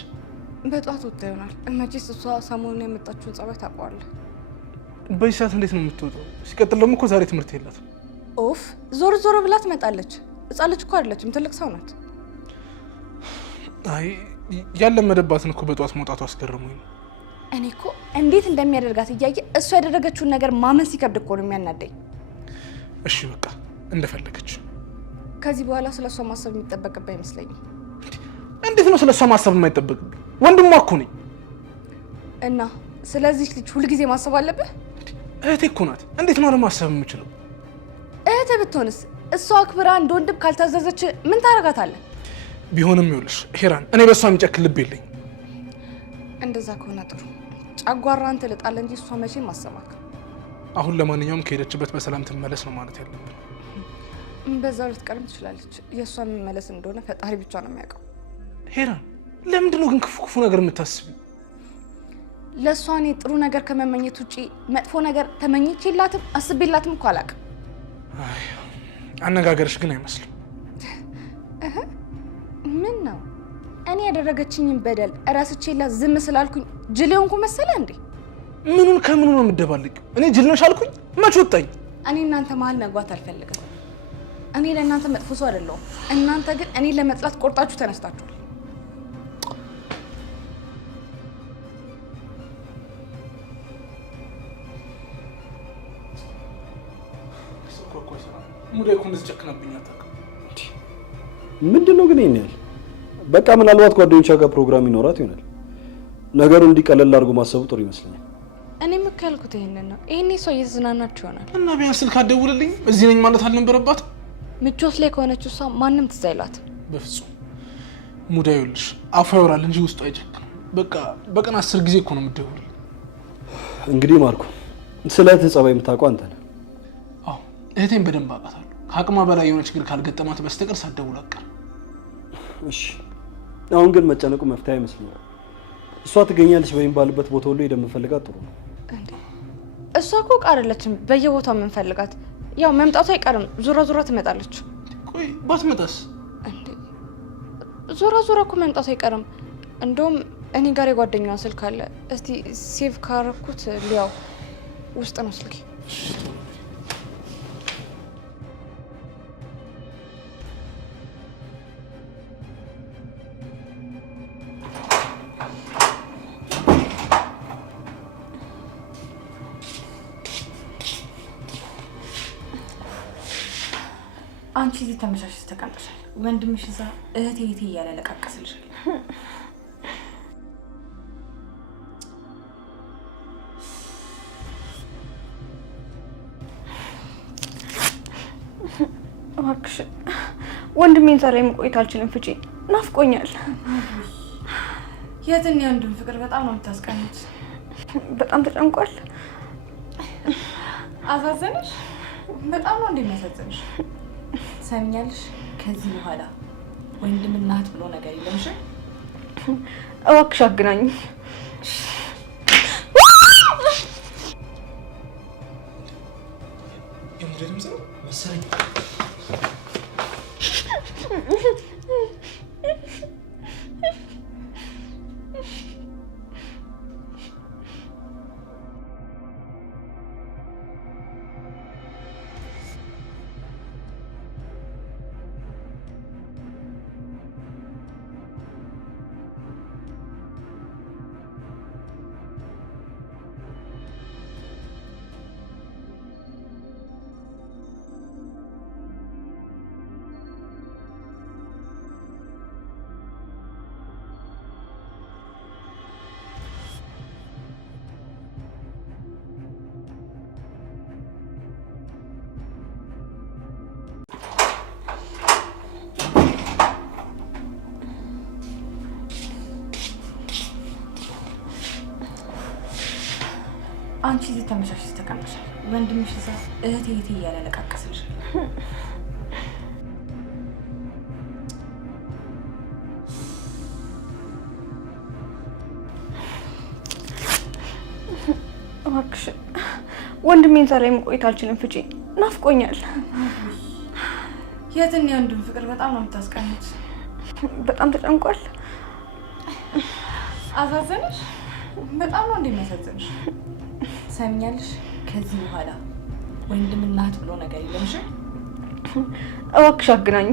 በጧት ወጥታ ይሆናል። መቼስ እሷ ሰሞኑን የመጣችውን ጸባይ ታውቀዋለህ። በዚህ ሰዓት እንዴት ነው የምትወጣው? ሲቀጥል ደግሞ እኮ ዛሬ ትምህርት የላትም። ኦፍ ዞር ዞር ብላ ትመጣለች። ሕፃን ልጅ እኮ አይደለችም፣ ትልቅ ሰው ናት። አይ ያለመደባትን እኮ በጧት መውጣቱ አስገርሞኝ ነው። እኔ እኮ እንዴት እንደሚያደርጋት እያየ እሷ ያደረገችውን ነገር ማመን ሲከብድ እኮ ነው የሚያናደኝ። እሺ በቃ እንደፈለገች። ከዚህ በኋላ ስለ እሷ ማሰብ የሚጠበቅብህ አይመስለኝም። እንዴት ነው ስለ እሷ ማሰብ የማይጠበቅብኝ? ወንድሟ እኮ ነኝ። እና ስለዚህ ልጅ ሁልጊዜ ማሰብ አለብህ? እህቴ እኮ ናት። እንዴት ነው ለማሰብ የምችለው? እህትህ ብትሆንስ እሷ አክብራ እንደ ወንድም ካልታዘዘች ምን ታረጋታለህ? ቢሆንም ይኸውልሽ ሄራን፣ እኔ በእሷ የሚጨክል ልብ የለኝ። እንደዛ ከሆነ ጥሩ። ጨጓራን ትልጣለህ እንጂ እሷ መቼም አሰማክ። አሁን ለማንኛውም ከሄደችበት በሰላም ትመለስ ነው ማለት ያለብን። በዛው ልትቀርም ትችላለች። የእሷ መመለስ እንደሆነ ፈጣሪ ብቻ ነው የሚያውቀው። ሄራን፣ ለምንድን ነው ግን ክፉ ክፉ ነገር የምታስቢው? ለእሷ እኔ ጥሩ ነገር ከመመኘት ውጪ መጥፎ ነገር ተመኝቼላትም አስቤላትም እኮ አላውቅም። አነጋገርሽ ግን አይመስልም። ምን ነው እኔ ያደረገችኝን በደል እረስቼላት ዝም ስላልኩኝ ጅል ሆንኩ መሰለ እንዴ? ምኑን ከምኑ ነው የምደባልቂው? እኔ ጅል ነሽ አልኩኝ? መች ወጣኝ? እኔ እናንተ መሀል መግባት አልፈልግም። እኔ ለእናንተ መጥፎ ሰው አይደለሁም። እናንተ ግን እኔ ለመጥላት ቆርጣችሁ ተነስታችኋል። ሙዳይ እኮ እንደዚህ ጨክናብኝ አታውቅም። ምንድን ነው ግን ይሄን ያህል? በቃ ምናልባት ጓደኞቿ ጋር ፕሮግራም ይኖራት ይሆናል። ነገሩ እንዲቀለል አድርጎ ማሰቡ ጥሩ ይመስለኛል። እኔም እኮ ያልኩት ይሄንን ነው። ይሄኔ እሷ እየተዝናናች ይሆናል እና ቢያንስ ስልክ አትደውልልኝ? እዚህ ነኝ ማለት አልነበረባትም? ምቾት ላይ ከሆነች እሷ ማንም ትዝ አይላትም። በፍጹም ሙዳይ፣ ይኸውልሽ አፏ ያወራል እንጂ ውስጡ አይጨክንም። በቃ በቀን 10 ጊዜ እኮ ነው የምትደውልልኝ። እንግዲህ ማርኮ ስለ እህትህ ጸባይ የምታውቀው አንተ ነህ። አዎ እህቴን በደንብ አውቃታለሁ። ከአቅሟ በላይ የሆነ ችግር ካልገጠማት በስተቀር ሳትደውል አትቀርም። እሺ አሁን ግን መጨነቁ መፍትሄ አይመስለኝም። እሷ ትገኛለች በሚባልበት ቦታ ሁሉ ሄደን መፈልጋት ጥሩ ነው። እሷ እኮ ዕቃ አይደለችም በየቦታው የምንፈልጋት። ያው መምጣቱ አይቀርም፣ ዙራ ዙራ ትመጣለች። ቆይ ባትመጣስ? እንዴ ዙራ ዙራ እኮ መምጣቱ አይቀርም። እንደውም እኔ ጋር የጓደኛዋ ስልክ አለ። እስቲ ሴቭ ካረኩት ሊያው ውስጥ ነው ስልኬ። አንቺ እዚህ ተመቻችተሽ ተቀምጠሻል። ወንድምሽ እዛ እህቴ እህቴ እያለ ለቃቀስልሻል። እባክሽ ወንድሜን ዛሬ መቆየት አልችልም። ፍጪ ናፍቆኛል። የትን የወንድም ፍቅር በጣም ነው የምታስቀኑት። በጣም ተጨንቋል። አሳዘንሽ? በጣም ነው እንደሚያሳዝንሽ። ሰሚኛለሽ? ከዚህ በኋላ ወንድምና እህት ብሎ ነገር የለምሽ። እባክሽ አገናኝ። የሙዳይ ድምፅ ነው መሰለኝ። አንቺ እዚህ ተመሻሽተሽ ተቀመሻል። ወንድምሽ እዛ እህቴ እያለ ለቃቀስልሽ። እባክሽ ወንድሜን ዛሬ መቆየት አልችልም። ፍጪ ናፍቆኛል። የትን የወንድም ፍቅር በጣም ነው የምታስቀኑት። በጣም ተጨንቋል። አሳዘንሽ? በጣም ነው እንደሚያሳዝንሽ። ሰሚኛለሽ? ከዚህ በኋላ ወንድምና እህት ብሎ ነገር የለምሽ። እባክሽ አገናኝ።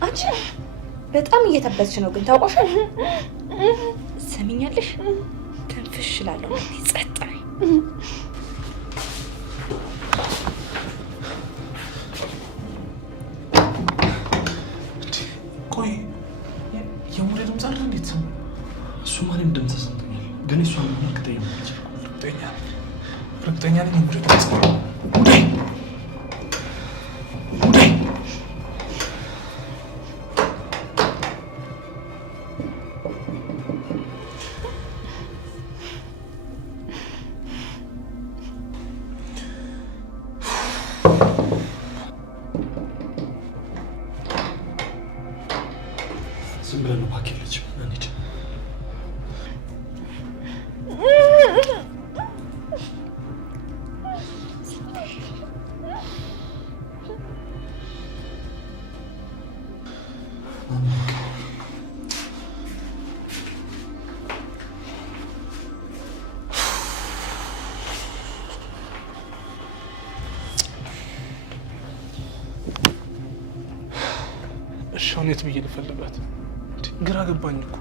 አንቺ በጣም እየተበስሽ ነው ግን ታውቆሻል። ሰሚኛለሽ? ትንፍሽ እላለሁ ጸጥ በይ። ቆይ የሙሌ ድምፅ አለ እንዴት ሰሙ? እሱ ማንም ድምፅ ሰምቶኛል፣ ግን እሷ ምን እርግጠኛ ነኝ? እርግጠኛ ነኝ የሙሌ ድምፅ ነው። ዝም ብለን ነው እባክህ ልጅ እንሂድ። እሺ አሁን የት ብዬ ልፈልጋት? ግራ ገባኝ እኮ።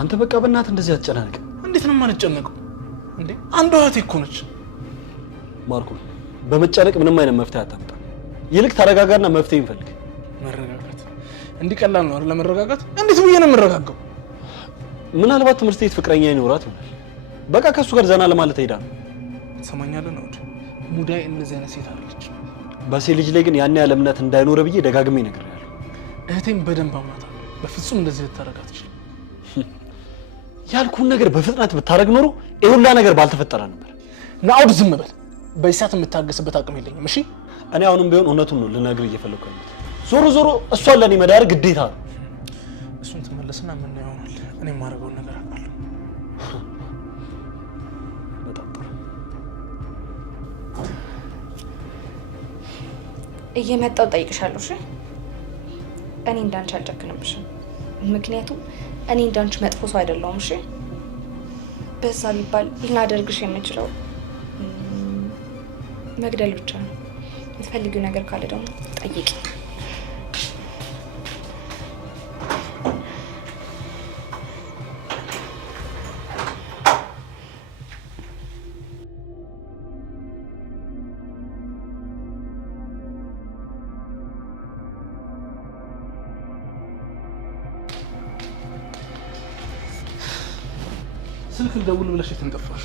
አንተ በቃ በእናትህ እንደዚህ አትጨናነቅ። እንዴት ነው የማልጨነቀው እንዴ? አንዷ እህቴ እኮ ነች። ማርኮ በመጨነቅ ምንም አይነት መፍትሄ አታመጣም። ይልቅ ተረጋጋና መፍትሄ እንፈልግ። መረጋጋት እንዲህ ቀላል ነው አይደል? መረጋጋት እንዴት ብዬ ነው የምረጋጋው? ምናልባት ትምህርት ቤት ፍቅረኛ ይኖራት ይሆናል። በቃ ከሱ ጋር ዘና ለማለት ሄዳ ነው። ትሰማኛለህ ነው? ሙዳይ እነዚህ አይነት ሴት አለች። በሴት ልጅ ላይ ግን ያን ያለ እምነት እንዳይኖር ብዬ ደጋግሜ ነግሬያለሁ። እህቴም በደንብ አምናታለሁ። በፍጹም እንደዚህ ልታረግ አትችልም። ያልኩህን ነገር በፍጥነት ብታረግ ኖሮ ይሁላ ነገር ባልተፈጠረ ነበር። ናኦድ ዝም በል። በዚህ ሰዓት የምታገስበት አቅም የለኝም። እሺ እኔ አሁንም ቢሆን እውነቱን ነው ልነግርህ እየፈለኩ ያለሁት። ዞሮ ዞሮ እሷን ለእኔ መዳር ግዴታ ነው። እሱን ትመለስና ምን ይሆናል? እኔ የማደርገውን ነገር አውቃለሁ። በጣም ጥሩ። እየመጣሁ እጠይቅሻለሁ። እሺ እኔ እንዳንቺ አልጨክንብሽም። ምክንያቱም እኔ እንዳንቺ መጥፎ ሰው አይደለሁም። እሺ በዛ ቢባል ልናደርግሽ የምችለው መግደል ብቻ ነው። የምትፈልጊው ነገር ካለ ደግሞ ጠይቂ። ስልክ ልደውል ብለሽ የት ጠፋሽ?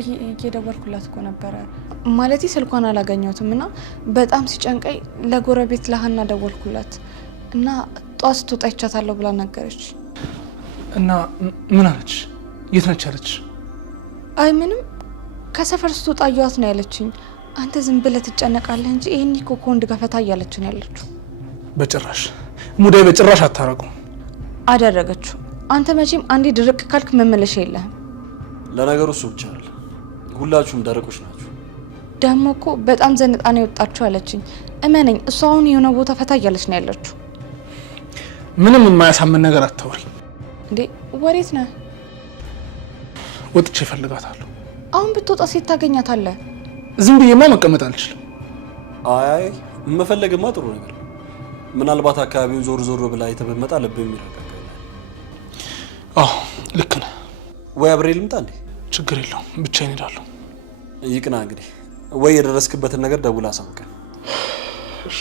እየደወልኩላት እኮ ነበረ። ማለቴ ስልኳን አላገኘሁትም እና በጣም ሲጨንቀኝ ለጎረቤት ለሀና ደወልኩላት እና ጧት ስትወጣ ይቻታለሁ ብላ ነገረች። እና ምን አለች? የት ነች አለች? አይ ምንም፣ ከሰፈር ስትወጣ አየኋት ነው ያለችኝ። አንተ ዝም ብለህ ትጨነቃለህ እንጂ ይሄን እኮ ከወንድ ጋር ፈታ እያለች ነው ያለችው። በጭራሽ ሙዳይ በጭራሽ አታረገው። አደረገችው። አንተ መቼም አንዴ ድርቅ ካልክ መመለሻ የለህም። ለነገሩ እሱ ብቻ አይደለም፣ ሁላችሁም ደረቆች ናችሁ። ደግሞ እኮ በጣም ዘንጣ ነው የወጣችሁ አለችኝ። እመነኝ፣ እሷ አሁን የሆነ ቦታ ፈታ እያለች ነው ያለችው። ምንም የማያሳምን ነገር አታውሪ። እንዴ ወዴት ነህ? ወጥቼ እፈልጋታለሁ። አሁን ብትወጣ ሴት ታገኛታለህ። ዝም ብዬማ መቀመጥ አልችልም። አይ መፈለግማ ጥሩ ነገር ነው። ምናልባት አካባቢውን ዞር ዞር ብላ የተበመጣ ልብ የሚረጋጋ። አዎ ልክ ነህ። ወይ አብሬ ልምጣ እንዴ? ችግር የለውም ብቻዬን እሄዳለሁ። ይቅና እንግዲህ ወይ የደረስክበትን ነገር ደውላ አሳውቀን። እሺ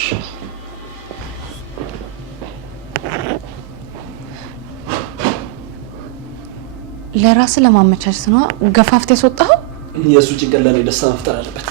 ለራስ ለማመቻቸት ነው ገፋፍት ያስወጣው። የሱ ጭንቅላት ላይ ደስታ መፍጠር አለበት።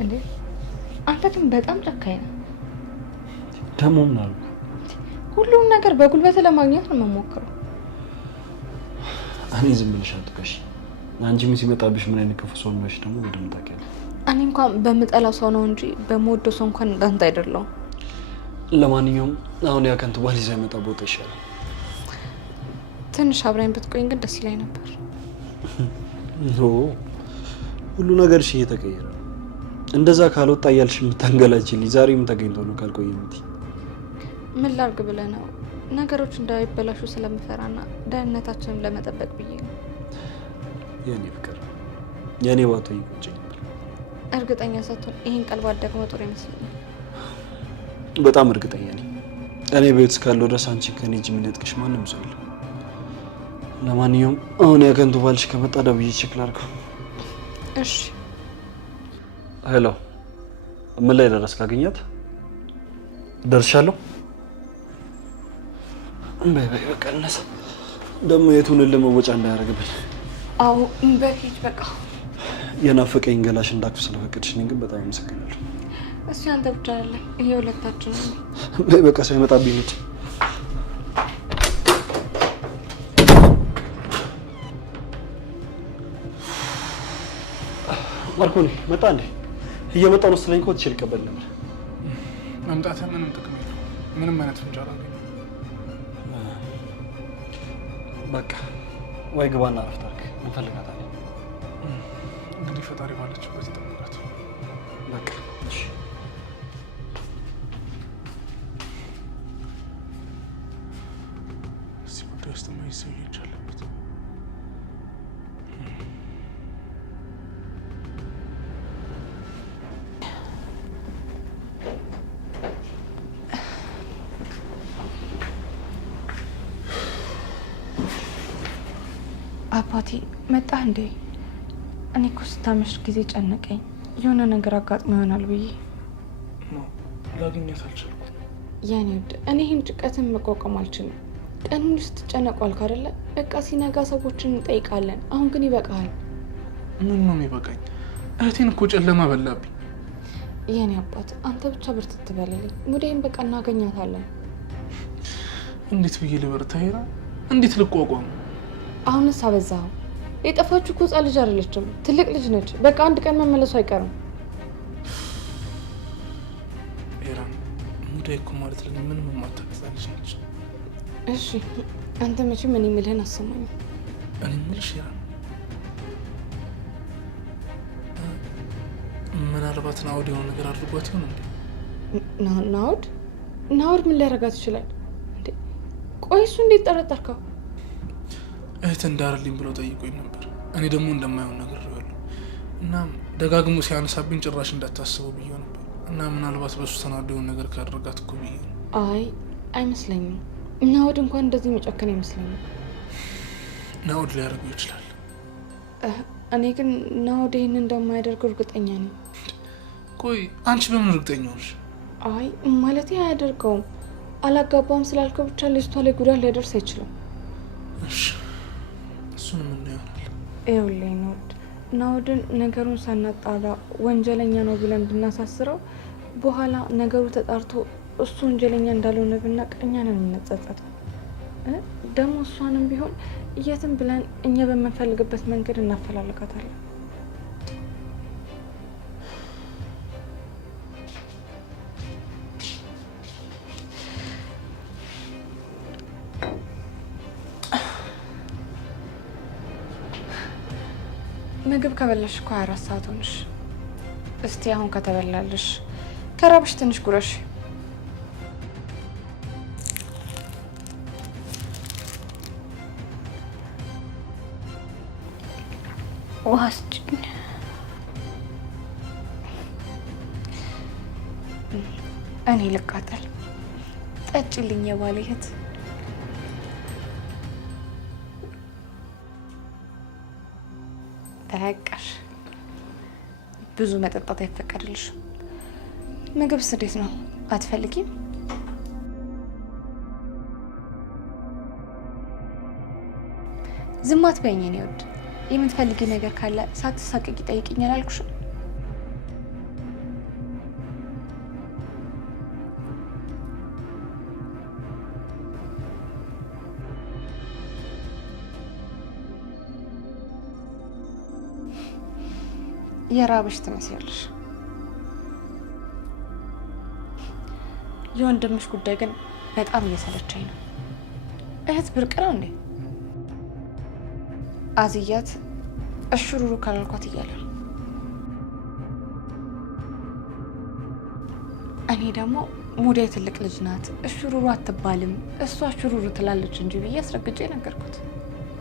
እንዴ አንተ ግን በጣም ጨካኝ ነህ። ደሞ ምን አልኩ? ሁሉም ነገር በጉልበት ለማግኘት ነው የምሞክረው። እኔ ዝም ብለሽ አትቀሽ። አንቺ ምን ሲመጣብሽ ምን አይነት ክፉ ሰው ነሽ ደግሞ በደንብ ታውቂያለሽ። እኔ እንኳን በምጠላው ሰው ነው እንጂ በመወደው ሰው እንኳን እንዳንተ አይደለሁም። ለማንኛውም አሁን ያ ከንቱ ባል ይዛ መጣ ቦታ ይሻላል። ትንሽ አብራኝ ብትቆይኝ ግን ደስ ይለኝ ነበር። ኖ ሁሉ ነገር እሺ እየተቀየረ ነው። እንደዛ ካልወጣ እያልሽ የምታንገላችልኝ ዛሬ ምን ተገኝቶ ነው ካልቆየ የምትይ? ምን ላድርግ ብለህ ነው? ነገሮች እንዳይበላሹ ስለምፈራና ደህንነታችንን ለመጠበቅ ብዬ ነው። የኔ ፍቅር የኔ ባቶ ይቆጨኝ። እርግጠኛ ሳትሆን ይሄን ቀልባት ደግሞ ጥሩ ይመስለኛል። በጣም እርግጠኛ ነኝ። እኔ ቤት እስካለሁ ድረስ አንቺ ከኔ እጅ የሚነጥቅሽ ማንም ሰው የለም። ለማንኛውም አሁን ያከንቱ ባልሽ ከመጣ ደውዬ ቼክ ላድርገው። እሺ። ሄሎ፣ ምን ላይ ደረስክ? አገኛት? ደርሻለሁ። በይ በቃ እነሳ። ደግሞ የቱን ለመወጫ እንዳያደርግብኝ። አዎ በፊት በቃ የናፈቀኝ ገላሽ እንዳክፍ ስለፈቀድሽኝ ግን በጣም አመሰግናለሁ። እሱ ያንተ ብቻ አይደለም፣ ይሄ ሁለታችን ነው። በይ በቃ ሳይመጣብኝ ነው። ማርኮኒ መጣ እንዴ? እየመጣ ነው ስለኝ እኮ ትችል ቀበል ነበር። መምጣትህ ምንም ጥቅም የለውም። ምንም አይነት ፍንጫ አላገኘሁም። በቃ ወይ ግባና አረፍት አድርግ። እንፈልጋታለን። እንግዲህ ፈጣሪ ባለችበት ይጠብቃት። በቃ እሺ። እዚህ ጉዳይ ውስጥ ሰው ይቻለበት። አባቴ መጣህ እንዴ? እኔ እኮ ስታመሽ ጊዜ ጨነቀኝ። የሆነ ነገር አጋጥሞ ይሆናል ብዬ ነው ላገኛት አልቻልኩም። ያኔ ወደ እኔ ይህን ጭቀትን መቋቋም አልችልም። ቀኑን ስትጨነቁ አልክ አይደለ? በቃ ሲነጋ ሰዎችን እንጠይቃለን። አሁን ግን ይበቃሃል። ምን ነው የሚበቃኝ? እህቴን እኮ ጨለማ በላብኝ። የኔ አባት አንተ ብቻ ብርትት በልልኝ። ሙዴን በቃ እናገኛታለን። እንዴት ብዬ ልበርታ? ሄራ እንዴት ልቋቋም? አሁንስ አበዛኸው። የጠፋችሁ እኮ ሕፃን ልጅ አይደለችም፣ ትልቅ ልጅ ነች። በቃ አንድ ቀን መመለሱ አይቀርም። ሄራ ሙዳይ እኮ ማለት ለኔ ምንም የማታውቅ ልጅ ነች። እሺ አንተ መቼም እኔ የምልህን አሰማኝ። እኔ የምልሽ ሄራ ምናልባት ናውድ የሆነ ነገር አድርጓት ይሆን እንዴ? ናውድ ምን ሊያደርጋት ይችላል እንዴ? ቆይ እሱ እንዴት ጠረጠርከው? እህት እንዳርልኝ ብሎ ጠይቆኝ ነበር። እኔ ደግሞ እንደማይሆን ነግሬዋለሁ። እናም ደጋግሞ ሲያነሳብኝ ጭራሽ እንዳታስበው ብዬ ነበር። እና ምናልባት በሱ ተናዶ የሆነ ነገር ካደረጋት እኮ ብዬ ነው። አይ አይመስለኝም። ናውድ እንኳን እንደዚህ መጨከን አይመስለኝም። ናውድ ሊያደርገው ይችላል። እኔ ግን ናውድ ይህን እንደማያደርገው እርግጠኛ ነኝ። ቆይ አንቺ በምን እርግጠኛ ሆንሽ? አይ ማለቴ አያደርገውም። አላጋባም ስላልከው ብቻ ልጅቷ ላይ ጉዳት ሊያደርስ አይችልም። እሺ እሱን ምን ይሆናል? ይኸውልህ ናውድን ነገሩን ሳናጣራ ወንጀለኛ ነው ብለን ብናሳስረው በኋላ ነገሩ ተጣርቶ እሱ ወንጀለኛ እንዳልሆነ ብናውቅ እኛ ነን የምንጸጸተው። ደግሞ እሷንም ቢሆን የትም ብለን እኛ በምንፈልግበት መንገድ እናፈላልጋታለን። ምግብ ከበላሽ እኮ 24 ሰዓት ሆነሽ። እስቲ አሁን ከተበላልሽ ከራብሽ ትንሽ ጉረሽ። ውሃ ስጭኝ። እኔ ልቃጠል። ጠጪልኝ የባሌ እህት። ተያቀሽ ብዙ መጠጣት አይፈቀድልሽም። ምግብስ እንዴት ነው? አትፈልጊም? ዝም አትበይኝ የኔ ውድ። የምትፈልጊ ነገር ካለ ሳትሳቀቂ ጠይቂኝ አላልኩሽም? የራብሽ ትመስያለሽ። የወንድምሽ ጉዳይ ግን በጣም እየሰለቸኝ ነው። እህት ብርቅ ነው እንዴ? አዝያት እሽሩሩ ካላልኳት እያለ ነው። እኔ ደግሞ ሙዴ ትልቅ ልጅ ናት፣ እሽሩሩ አትባልም፣ እሷ እሽሩሩ ትላለች እንጂ ብዬ አስረግጬ ነገርኩት።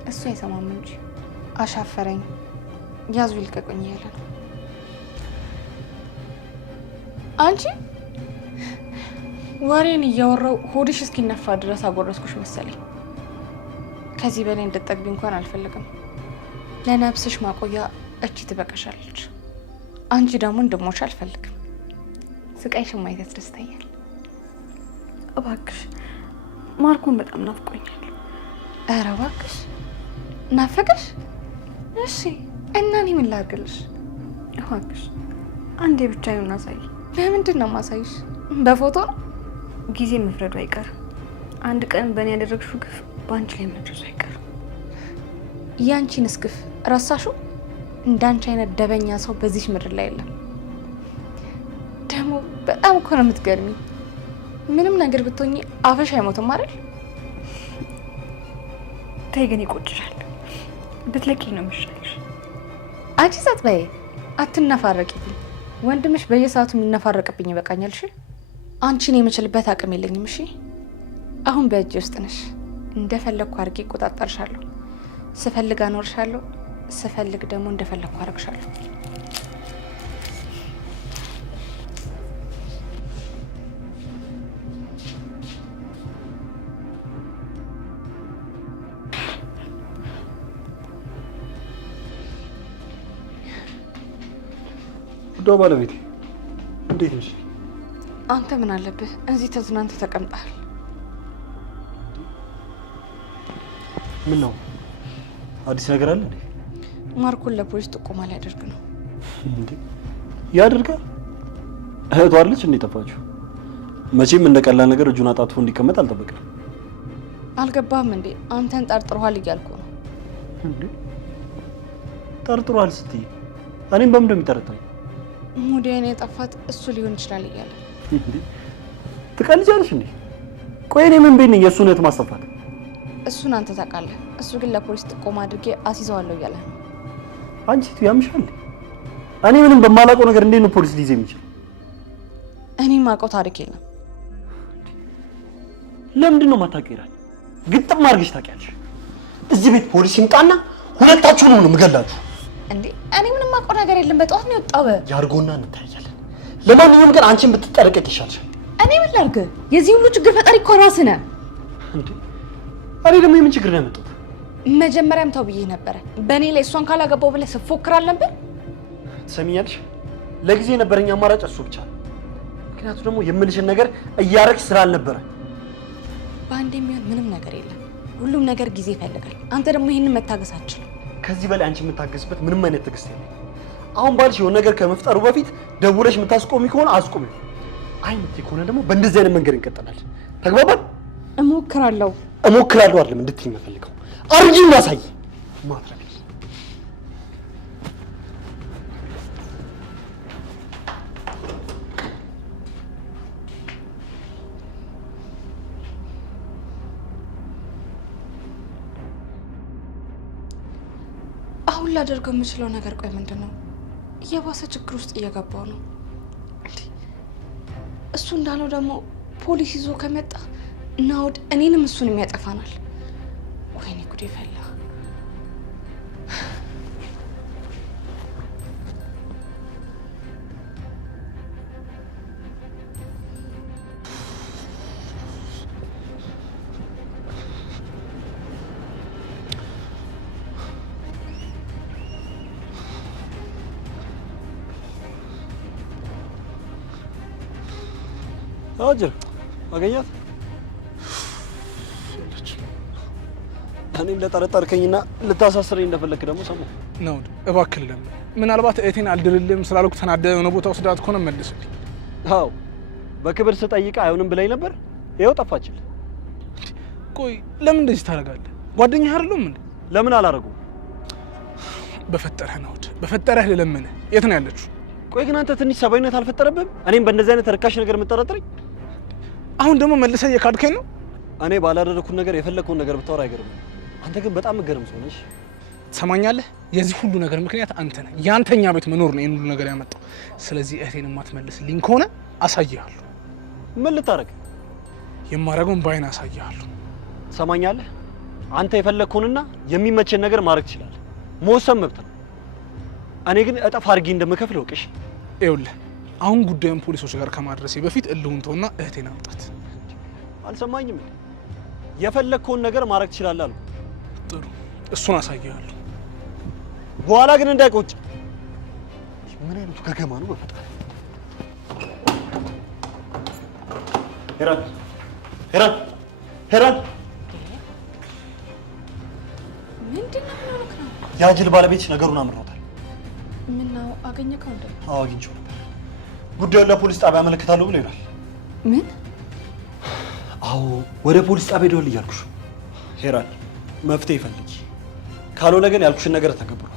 እሱ አይሰማም እንጂ አሻፈረኝ፣ ያዙ ይልቀቁኝ እያለ ነው። አንቺ ወሬን እያወራው ሆድሽ እስኪነፋ ድረስ አጎረስኩሽ መሰለኝ። ከዚህ በላይ እንድትጠግቢ እንኳን አልፈልግም። ለነብስሽ ማቆያ እቺ ትበቃሻለች። አንቺ ደግሞ እንድሞሽ አልፈልግም። ስቃይሽን ማየት ያስደስተኛል። እባክሽ ማርኮን በጣም ናፍቆኛል። ኧረ እባክሽ ናፈቀሽ? እሺ እና እኔ ምን ላድርግልሽ? እባክሽ አንዴ ብቻ ይሁን አሳይ። ለምንድን ነው ማሳይሽ? በፎቶ ነው? ጊዜ መፍረዱ አይቀርም። አንድ ቀን በእኔ ያደረግሽው ግፍ በአንቺ ላይ መድረሱ አይቀርም። ያንቺንስ ግፍ ረሳሽው? እንዳንቺ አይነት ደበኛ ሰው በዚህ ምድር ላይ የለም። ደግሞ በጣም እኮ ነው የምትገርሚ። ምንም ነገር ብትሆኚ አፈሽ አይሞትም አይደል? ተይ ግን ይቆጭሻል። ብትለቂኝ ነው የምሻልሽ። አንቺ ሰት በይ አትነፋረቂብኝ። ወንድምሽ በየሰዓቱ የሚነፋረቅብኝ ይበቃኛል። እሺ አንቺን የምችልበት አቅም የለኝም። እሺ አሁን በእጅ ውስጥ ነሽ። እንደፈለግኩ አድርጌ እቆጣጠርሻለሁ። ስፈልግ አኖርሻለሁ፣ ስፈልግ ደግሞ እንደፈለግኩ አደርግሻለሁ። ውዷ ባለቤቴ እንዴት ነሽ? አንተ ምን አለብህ? እዚህ ተዝናንተ ተቀምጠሃል። ምን ነው አዲስ ነገር አለ እንዴ? ማርኮን ለፖሊስ ጥቆማ ሊያደርግ ነው። እንዴ ያድርጋ? እህቷ አለች እንዴ ጠፋችሁ? መቼም እንደ ቀላል ነገር እጁን አጣጥፎ እንዲቀመጥ አልጠበቅም። አልገባህም እንዴ? አንተን ጠርጥሯል እያልኩ ነው። እንዴ ጠርጥሯል ስትይ እኔም በምን እንደሚጠረጥረኝ? ሙዴን የጠፋት እሱ ሊሆን ይችላል እያለ እንዴ ትቀልጃለሽ እንዴ? ቆይ እኔ ምን ቤት ነኝ የእሱን እህት ማስጠፋት? እሱን አንተ ታውቃለህ። እሱ ግን ለፖሊስ ጥቆማ አድርጌ አስይዘዋለሁ እያለ ነው። አንቺ ያምሻል። እኔ ምንም በማላውቀው ነገር እንዴት ነው ፖሊስ ሊይዘኝ የሚችል? እኔ ማውቀው ታሪክ የለም። ለምንድን ነው የማታውቂው? ግጥም አድርገሽ ታውቂያለሽ። እዚህ ቤት ፖሊስ ይምጣና ሁለታችሁንም ነው የምገላችሁ። እንዴ እኔ ምንም ማውቀው ነገር የለም። በጠዋት ነው የወጣው። ያርጎና እንታያለን። ለማንኛውም ግን አንቺን ብትጠረቀቅ ይሻልሻል። እኔ ምን ላድርግ? የዚህ ሁሉ ችግር ፈጣሪ እኮ ራስህ ነህ። እንዴ እኔ ደግሞ የምን ችግር ነው ያመጣሁት? መጀመሪያም ተው ብዬሽ ነበረ። በእኔ ላይ እሷን ካላገባው ብለህ ስትፎክራል ነበር። ትሰሚኛለሽ? ለጊዜ የነበረኝ አማራጭ እሱ ብቻ ነው። ምክንያቱም ደግሞ የምልሽን ነገር እያረግሽ ስላልነበረ። በአንድ የሚሆን ምንም ነገር የለም። ሁሉም ነገር ጊዜ ይፈልጋል። አንተ ደግሞ ይህንን መታገስ አትችልም። ከዚህ በላይ አንቺ የምታገስበት ምንም አይነት ትዕግስት የለም። አሁን ባልሽ የሆነ ነገር ከመፍጠሩ በፊት ደውለሽ የምታስቆሚ ከሆነ አስቆሚ። አይ የምትይ ከሆነ ደግሞ በእንደዚህ አይነት መንገድ እንቀጥላለን። ተግባባን? እሞክራለሁ። እሞክራለሁ አይደለም እንድትይኝ የምፈልገው አርጊ ማሳይ ማድረግ አሁን ላደርገው የምችለው ነገር ቆይ ምንድነው? የባሰ ችግር ውስጥ እየገባው ነው። እሱ እንዳለው ደግሞ ፖሊስ ይዞ ከመጣ ናውድ እኔንም እሱንም ያጠፋናል። ወይኔ ጉዴ ፈላ። አጅር አገኛት። እኔ እንደጠረጠርከኝና ልታሳስረኝ እንደፈለክ ደግሞ ሰማሁ። ነው እባክህ ለምን ምናልባት እህቴን አልድርልም ስላልኩ ተናደህ የሆነ ቦታ ወስዳት ከሆነ መልስልኝ። አዎ በክብር ስጠይቅ አይሆንም ብላኝ ነበር። ይኸው ጠፋችልህ። ቆይ ለምን እንደዚህ ታደርጋለህ? ጓደኛህ አይደለም እንዴ? ለምን አላረጉም? በፈጠረህ ነው በፈጠረህ ልለምንህ። የት ነው ያለችው? ቆይ ግን አንተ ትንሽ ሰባዊነት አልፈጠረብህም? እኔም በእንደዚህ አይነት ርካሽ ነገር የምጠረጥረኝ? አሁን ደግሞ መልሰህ እየካድከኝ ነው። እኔ ባላደረኩት ነገር የፈለከውን ነገር ብታወራ አይገርምም። አንተ ግን በጣም መገረም ሰው ነሽ። ትሰማኛለህ? የዚህ ሁሉ ነገር ምክንያት አንተ ነህ። ያንተኛ ቤት መኖር ነው ይሄን ሁሉ ነገር ያመጣው። ስለዚህ እህቴን የማትመልስልኝ ከሆነ አሳይሃለሁ። ምን ልታረግ? የማረገውን ባይን አሳይሃለሁ። ትሰማኛለህ? አንተ የፈለከውንና የሚመቸን ነገር ማድረግ ትችላለህ። መወሰን መብት ነው። እኔ ግን እጥፍ አድርጌ እንደምከፍል ወቅሽ። ይኸውልህ አሁን ጉዳዩን ፖሊሶች ጋር ከማድረሴ በፊት እልሁን ተውና እህቴን አምጣት። አልሰማኝም እንዴ? የፈለከውን ነገር ማድረግ ትችላለህ አልኩ። ጥሩ እሱን አሳይሃለሁ። በኋላ ግን እንዳይቆጭ። ምን አይነቱ ገገማ ነው በፈጣሪ። ሄራን ሄራን ሄራን ምንድነው ማለት ነው? የአጅል ባለቤት ነገሩን አምሮታል። ምን ነው አገኘከው እንዴ? አዎ አግኝቼው ነበር። ጉዳዩን ለፖሊስ ጣቢያ አመለክታለሁ ብሎ ይላል። ምን? አዎ ወደ ፖሊስ ጣቢያ ደውል እያልኩሽ። ሄራን መፍትሄ ይፈልጊ፣ ካልሆነ ግን ያልኩሽን ነገር ተገብሯል።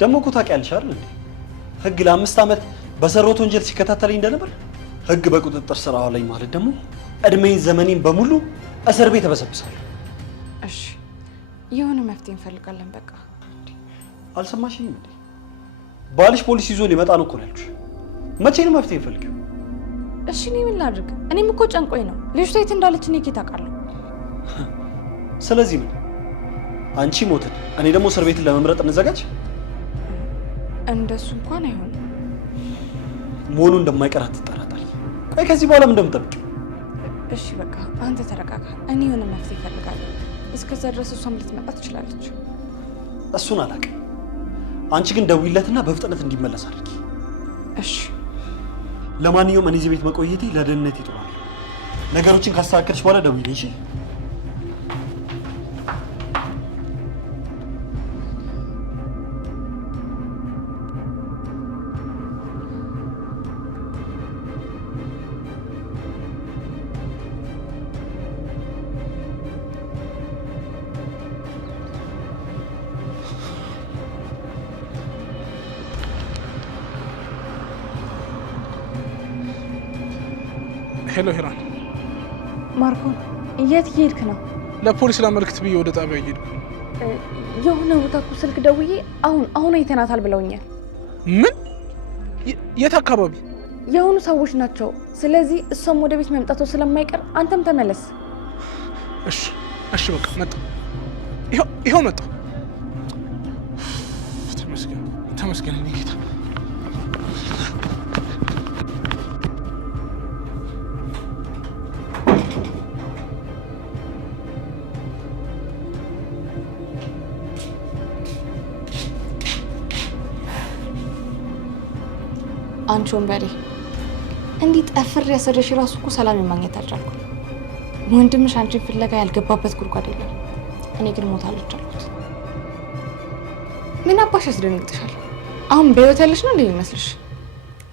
ደግሞ እኮ ታውቂያለሽ አይደል እንዴ ህግ ለ5 ዓመት በሰራሁት ወንጀል ሲከታተለኝ እንደነበር። ህግ በቁጥጥር ስር አዋለኝ ማለት ደግሞ እድሜን ዘመኔን በሙሉ እስር ቤት ተበሰብሳለሁ። እሺ የሆነ መፍትሄ እንፈልጋለን። በቃ አልሰማሽኝም እንዴ? ባልሽ ፖሊስ ይዞ ሊመጣ ነው እኮ ያልኩሽ። መቼ ነው መፍትሄ እንፈልጊው? እሺ እኔ ምን ላድርግ? እኔም እኮ ጨንቆኝ ነው። ልጅቷ የት እንዳለች እኔ ከየት አውቃለሁ? ስለዚህ ምን አንቺ ሞትን እኔ ደግሞ እስር ቤትን ለመምረጥ እንዘጋጅ? እንደሱ እንኳን አይሆንም። መሆኑ እንደማይቀር አትጠራጠሪ። ቆይ ከዚህ በኋላ ምን እንደምጠብቅ? እሺ በቃ አንተ ተረጋጋ። እኔ የሆነ መፍትሄ እፈልጋለሁ። እስከዛ ድረስ እሷም ልትመጣ ትችላለች። እሱን አላውቅም። አንቺ ግን ደውይለትና በፍጥነት እንዲመለስ አድርጊ። እሺ ለማንኛውም እኔ እዚህ ቤት መቆየቴ ለደህንነት ይጥራል። ነገሮችን ካስተካከልሽ በኋላ ደውይልኝ እሺ? ሄሎ ሄራን። ማርኮን የት እየሄድክ ነው? ለፖሊስ ላመልክት ብዬ ወደ ጣቢያ እየሄድኩ። የሆነ ቦታ እኮ ስልክ ደውዬ አሁን አይተናታል ብለውኛል። ምን? የት አካባቢ? የሆኑ ሰዎች ናቸው። ስለዚህ እሷም ወደ ቤት መምጣቷ ስለማይቀር አንተም ተመለስ። እሺ እሺ በቃ መጣ። ይኸው መጣ። ተመስገን ተመስገን እኔ ጌታ። አንቺ ወንበዴ እንዲህ ጠፍር ያሰረሽ ራሱ እኮ ሰላም ማግኘት አልቻልኩም። ወንድምሽ አንቺን ፍለጋ ያልገባበት ጉድጓድ የለም። እኔ ግን ሞታለች አልኩት። ምን አባሽ ያስደነግጥሻል? አሁን በህይወት ያለሽ ነው እንዴ ይመስልሽ?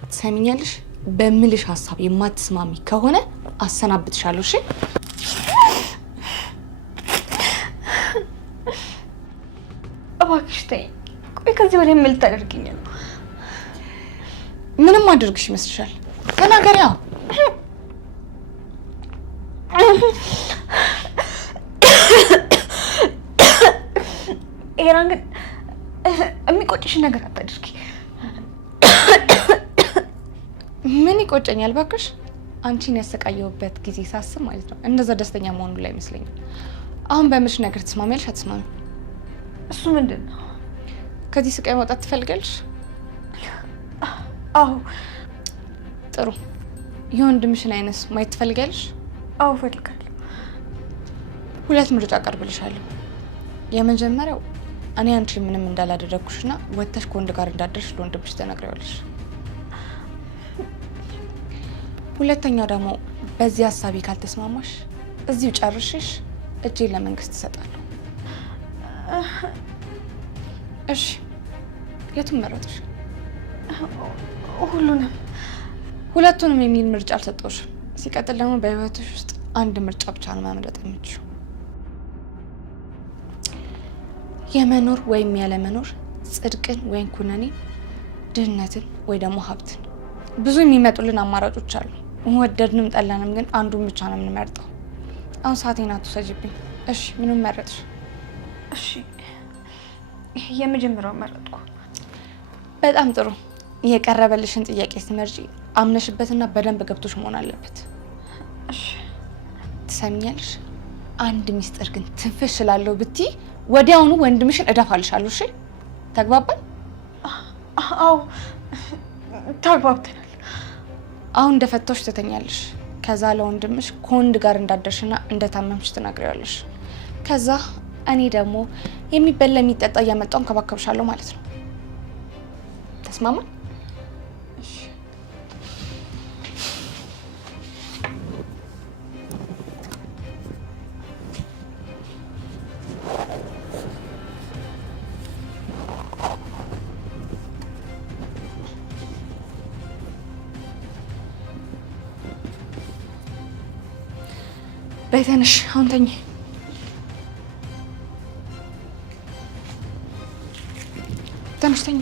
ትሰሚኛለሽ? በምልሽ ሀሳብ የማትስማሚ ከሆነ አሰናብትሻለሁ። እሺ ተይ። ቆይ ከዚህ ወዲያ ምን ልታደርጊኝ ነው? ምንም አድርግሽ ይመስልሻል? ተናገሪያ። ኤራን ግን የሚቆጭሽ ነገር አታድርጊ። ምን ይቆጨኛል ባክሽ? አንቺን ያሰቃየውበት ጊዜ ሳስብ ማለት ነው እንደዛ ደስተኛ መሆኑ ላይ አይመስለኝም። አሁን በምልሽ ነገር ተስማሚያለሽ አትስማሚ? እሱ ምንድን ነው? ከዚህ ስቃይ መውጣት ትፈልጋለሽ? አዎ። ጥሩ። የወንድምሽን አይነት ማየት ትፈልጋለሽ? አዎ እፈልጋለሁ። ሁለት ምርጫ አቀርብልሻለሁ። የመጀመሪያው እኔ አንቺ ምንም እንዳላደረግኩሽና ወጥተሽ ከወንድ ጋር እንዳደርሽ ለወንድምሽ ተነግሪዋለሽ። ሁለተኛው ደግሞ በዚህ ሀሳቤ ካልተስማማሽ እዚሁ ጨርሽሽ እጄን ለመንግስት እሰጣለሁ። እሺ የቱን መረጥሽ? ሁሉንም። ሁለቱንም የሚል ምርጫ አልሰጠሁሽም። ሲቀጥል ደግሞ በህይወትሽ ውስጥ አንድ ምርጫ ብቻ ነው መምረጥ የምትችይው። የመኖር ወይም ያለመኖር፣ ጽድቅን ወይም ኩነኔ፣ ድህነትን ወይ ደግሞ ሀብትን። ብዙ የሚመጡልን አማራጮች አሉ። ወደድንም ጠላንም ግን አንዱን ብቻ ነው የምንመርጠው። አሁን ሰዓቴን አትውሰጂብኝ። እሺ ምንም መረጥሽ? እሺ የመጀመሪያው መረጥኩ። በጣም ጥሩ። የቀረበልሽን ጥያቄ ስትመርጪ አምነሽበትና በደንብ ገብቶሽ መሆን አለበት። እሺ ትሰሚኛለሽ? አንድ ሚስጥር ግን ትንፍሽ ስላለው ብትይ ወዲያውኑ ወንድምሽን እደፋልሻለሁ። እሺ ተግባባን? አዎ ተግባብተናል። አሁን እንደፈታሽ ትተኛለሽ። ከዛ ለወንድምሽ ከወንድ ጋር እንዳደርሽና እንደታመምሽ ትነግሪዋለሽ። ከዛ እኔ ደግሞ የሚበላ የሚጠጣ እያመጣሁ እንከባከብሻለሁ ማለት ነው። ተስማማን? እሺ በይ ተነሽ፣ አሁን ተኝ። ተነሽ ተኝ።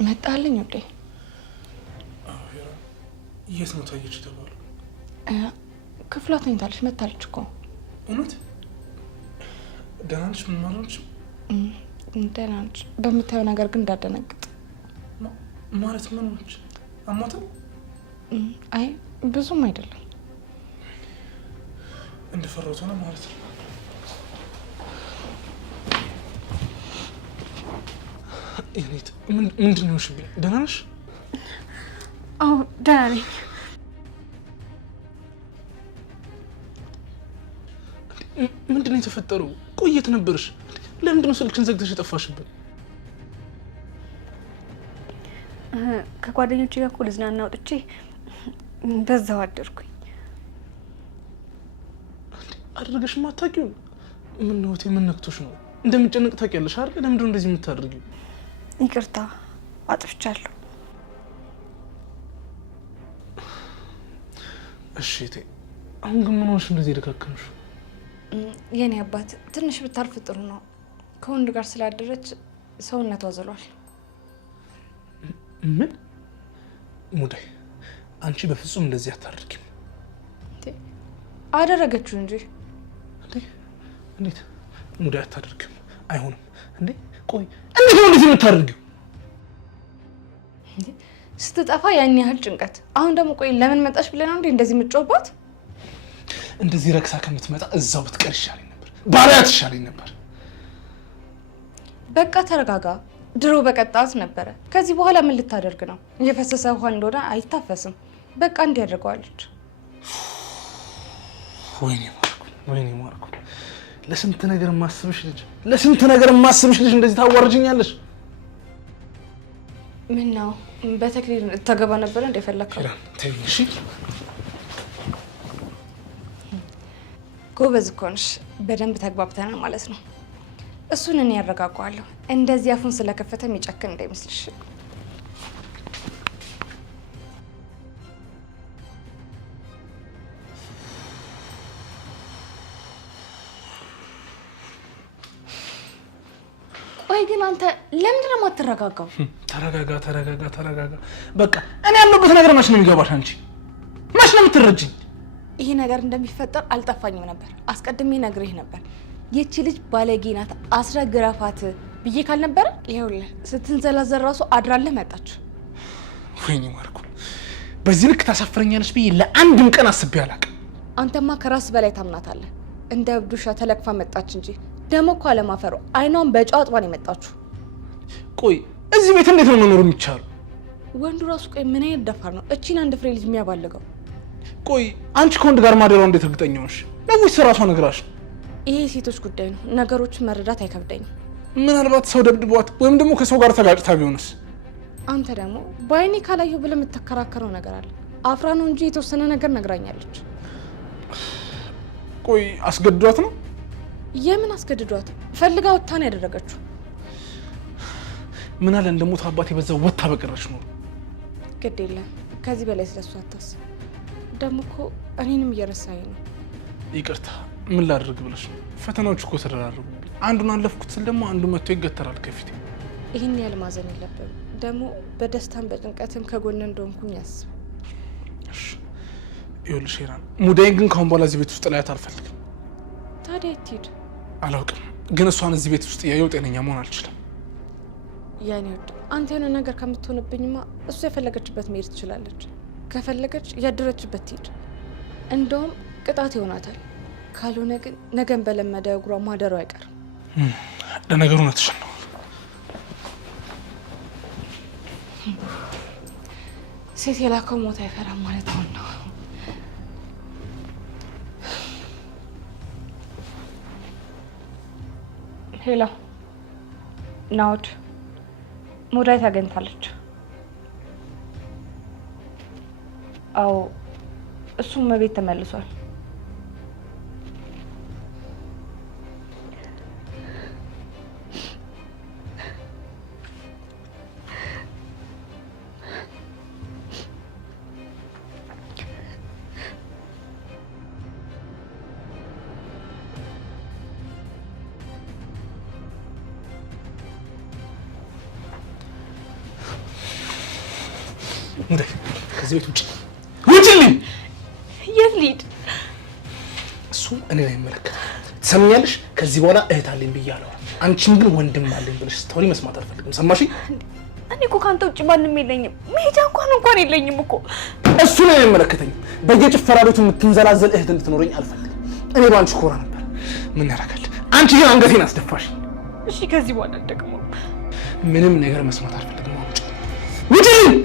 መጣልኝ ወዴ? የት ነው ታየች የተባለው? ክፍሏ ተኝታለች። መታለች እኮ። እውነት? ደህና ነች? ምን ማለች? ደህና ነች። በምታየው ነገር ግን እንዳደነግጥ። ማለት ምን ሆነች? አሟታል? አይ ብዙም አይደለም። እንደፈራሁት ሆነ ማለት ነው። የኔት ምንድን ነው ሽብኝ? ደህና ነሽ? አዎ ደህና ነኝ። ምንድን ነው የተፈጠረው? ቆየት ነበርሽ? ለምንድን ነው ስልክሽን ዘግተሽ የጠፋሽብን? ከጓደኞቼ ጋር እኮ ልዝናና ወጥቼ በዛው አደርኩኝ። አድርገሽ ማታውቂው? ምን ነው ምን ነክቶሽ ነው? እንደምጨነቅ ታውቂያለሽ አይደል? ለምንድን ነው እንደዚህ የምታደርጊው? ይቅርታ አጥፍቻለሁ። እሺ እቴ፣ አሁን ግን ምን ሆነሽ እንደዚህ ደካከምሽ? የኔ አባት ትንሽ ብታርፍ ጥሩ ነው። ከወንድ ጋር ስላደረች ሰውነቷ ዝሏል። ምን ሙዳይ፣ አንቺ በፍጹም እንደዚህ አታደርጊም። አደረገችው እንጂ። እንዴት ሙዳይ አታደርጊም? አይሆንም እንዴ! ቆይ እንዴት ነው እንደዚህ የምታደርጊው? ስትጠፋ ያን ያህል ጭንቀት፣ አሁን ደግሞ ቆይ ለምን መጣሽ ብለህ ነው እንዴ እንደዚህ የምትጮባት? እንደዚህ ረክሳ ከምትመጣ እዛው ብትቀር ይሻለኝ ነበር። ባሪያት ይሻለኝ ነበር። በቃ ተረጋጋ። ድሮ በቀጣት ነበረ። ከዚህ በኋላ ምን ልታደርግ ነው? የፈሰሰ ውሃ እንደሆነ አይታፈስም። በቃ እንዲህ ያደርገዋለች። ወይኔ ማርኩ፣ ለስንት ነገር ማስብሽ ልጅ እንደዚህ ታዋርጅኛለሽ? ምን ነው በተክሊል ተገባ ነበር እንደፈለከው? ተይሽ። ጎበዝ እኮ ነሽ። በደንብ ተግባብተናል ማለት ነው። እሱን እኔ ያረጋጋዋለሁ። እንደዚህ አፉን ስለከፈተ የሚጨክን እንዳይመስልሽ። ቆይ ግን አንተ ለምንድን ነው የማትረጋጋው? ተረጋጋ። በቃ እኔ ያለሁበት ነገር መች ነው የሚገባሽ? አንቺ መች ነው የምትረጅኝ? ይሄ ነገር እንደሚፈጠር አልጠፋኝም ነበር። አስቀድሜ ነግሬህ ነበር። ይቺ ልጅ ባለጌ ናት፣ አስረግረፋት ብዬ ካልነበረ ይኸውልህ ስትንዘላዘል ራሱ አድራለህ መጣች። ወይኔ ማርኩ፣ በዚህ ልክ ታሳፍረኛለች ብዬ ለአንድም ቀን አስቤ አላውቅም። አንተማ ከራስ በላይ ታምናታለህ። እንደ እብድ ውሻ ተለቅፋ መጣች እንጂ ደግሞ እኮ አለማፈሩ አይኗን በጨው አጥባ ነው የመጣችሁ። ቆይ እዚህ ቤት እንዴት ነው መኖር የሚቻለው? ወንዱ ራሱ ቆይ ምን አይነት ደፋር ነው እቺን አንድ ፍሬ ልጅ የሚያባልገው? ቆይ አንቺ ከወንድ ጋር ማደሯ እንዴት እርግጠኛ ነሽ? ነው ወይስ ራሷ ነግራሽ? ይሄ ሴቶች ጉዳይ ነው። ነገሮችን መረዳት አይከብደኝም። ምናልባት ሰው ደብድቧት ወይም ደግሞ ከሰው ጋር ተጋጭታ ቢሆንስ? አንተ ደግሞ በአይኔ ካላየሁ ብለህ የምትከራከረው ነገር አለ። አፍራ ነው እንጂ የተወሰነ ነገር ነግራኛለች። ቆይ አስገድዷት ነው? የምን አስገድዷት? ፈልጋ ወጥታ ነው ያደረገችው። ምን አለ እንደሞት አባቴ በዛው ወጥታ በቀረች ነው። ግድ የለም ከዚህ በላይ ስለሱ አታስብ። ደግሞ እኮ እኔንም እየረሳኝ ነው። ይቅርታ ምን ላድርግ ብለሽ ነው? ፈተናዎች እኮ ተደራረቡብኝ። አንዱን አለፍኩት ስል ደግሞ አንዱ መጥቶ ይገተራል ከፊቴ። ይህን ያህል ማዘን የለብም። ደግሞ በደስታም በጭንቀትም ከጎን እንደሆንኩኝ ያስብ። እሺ ይኸውልሽ ሄራን፣ ሙዳይን ግን ካሁን በኋላ እዚህ ቤት ውስጥ ላያት አልፈልግም። ታዲያ የት ሂድ? አላውቅም፣ ግን እሷን እዚህ ቤት ውስጥ ያየው ጤነኛ መሆን አልችልም። ያኔ ወድ አንተ የሆነ ነገር ከምትሆንብኝማ እሱ የፈለገችበት መሄድ ትችላለች። ከፈለገች ያደረችበት ትሄድ። እንደውም ቅጣት ይሆናታል። ካልሆነ ግን ነገን በለመደ እግሯ ማደሩ አይቀርም። ለነገሩ እውነትሽን ነው። ሴት የላከው ሞት አይፈራም ማለት አሁን ነው። ሄሎ ናውድ፣ ሙዳይ ታገኝታለች። አዎ እሱም ቤት ተመልሷል። ሙዳይ ከዚህ ቤት ውጭ ውጭልኝ። የት ልሂድ? እሱ እኔ ላይ መለከት ትሰምኛለሽ? ከዚህ በኋላ እህት አለኝ ብያለሁ። አንቺም ግን ወንድም አለኝ ብለሽ ስታወሪ መስማት አልፈልግም። ሰማሽኝ? እኔ እኮ ካንተ ውጭ ማንም የለኝም። መሄጃ እንኳን የለኝም እኮ። እሱ ነው የሚመለከተኝ። በየጭፈራ ቤቱ የምትንዘላዘል እህት እንድትኖረኝ አልፈልግም። እኔ ባንቺ ኮራ ነበር። ምን ያደርጋል? አንቺ ግን አንገቴን አስደፋሽ። እሺ ከዚህ በኋላ ደግሞ ምንም ነገር መስማት አልፈልግም። ውጭልኝ።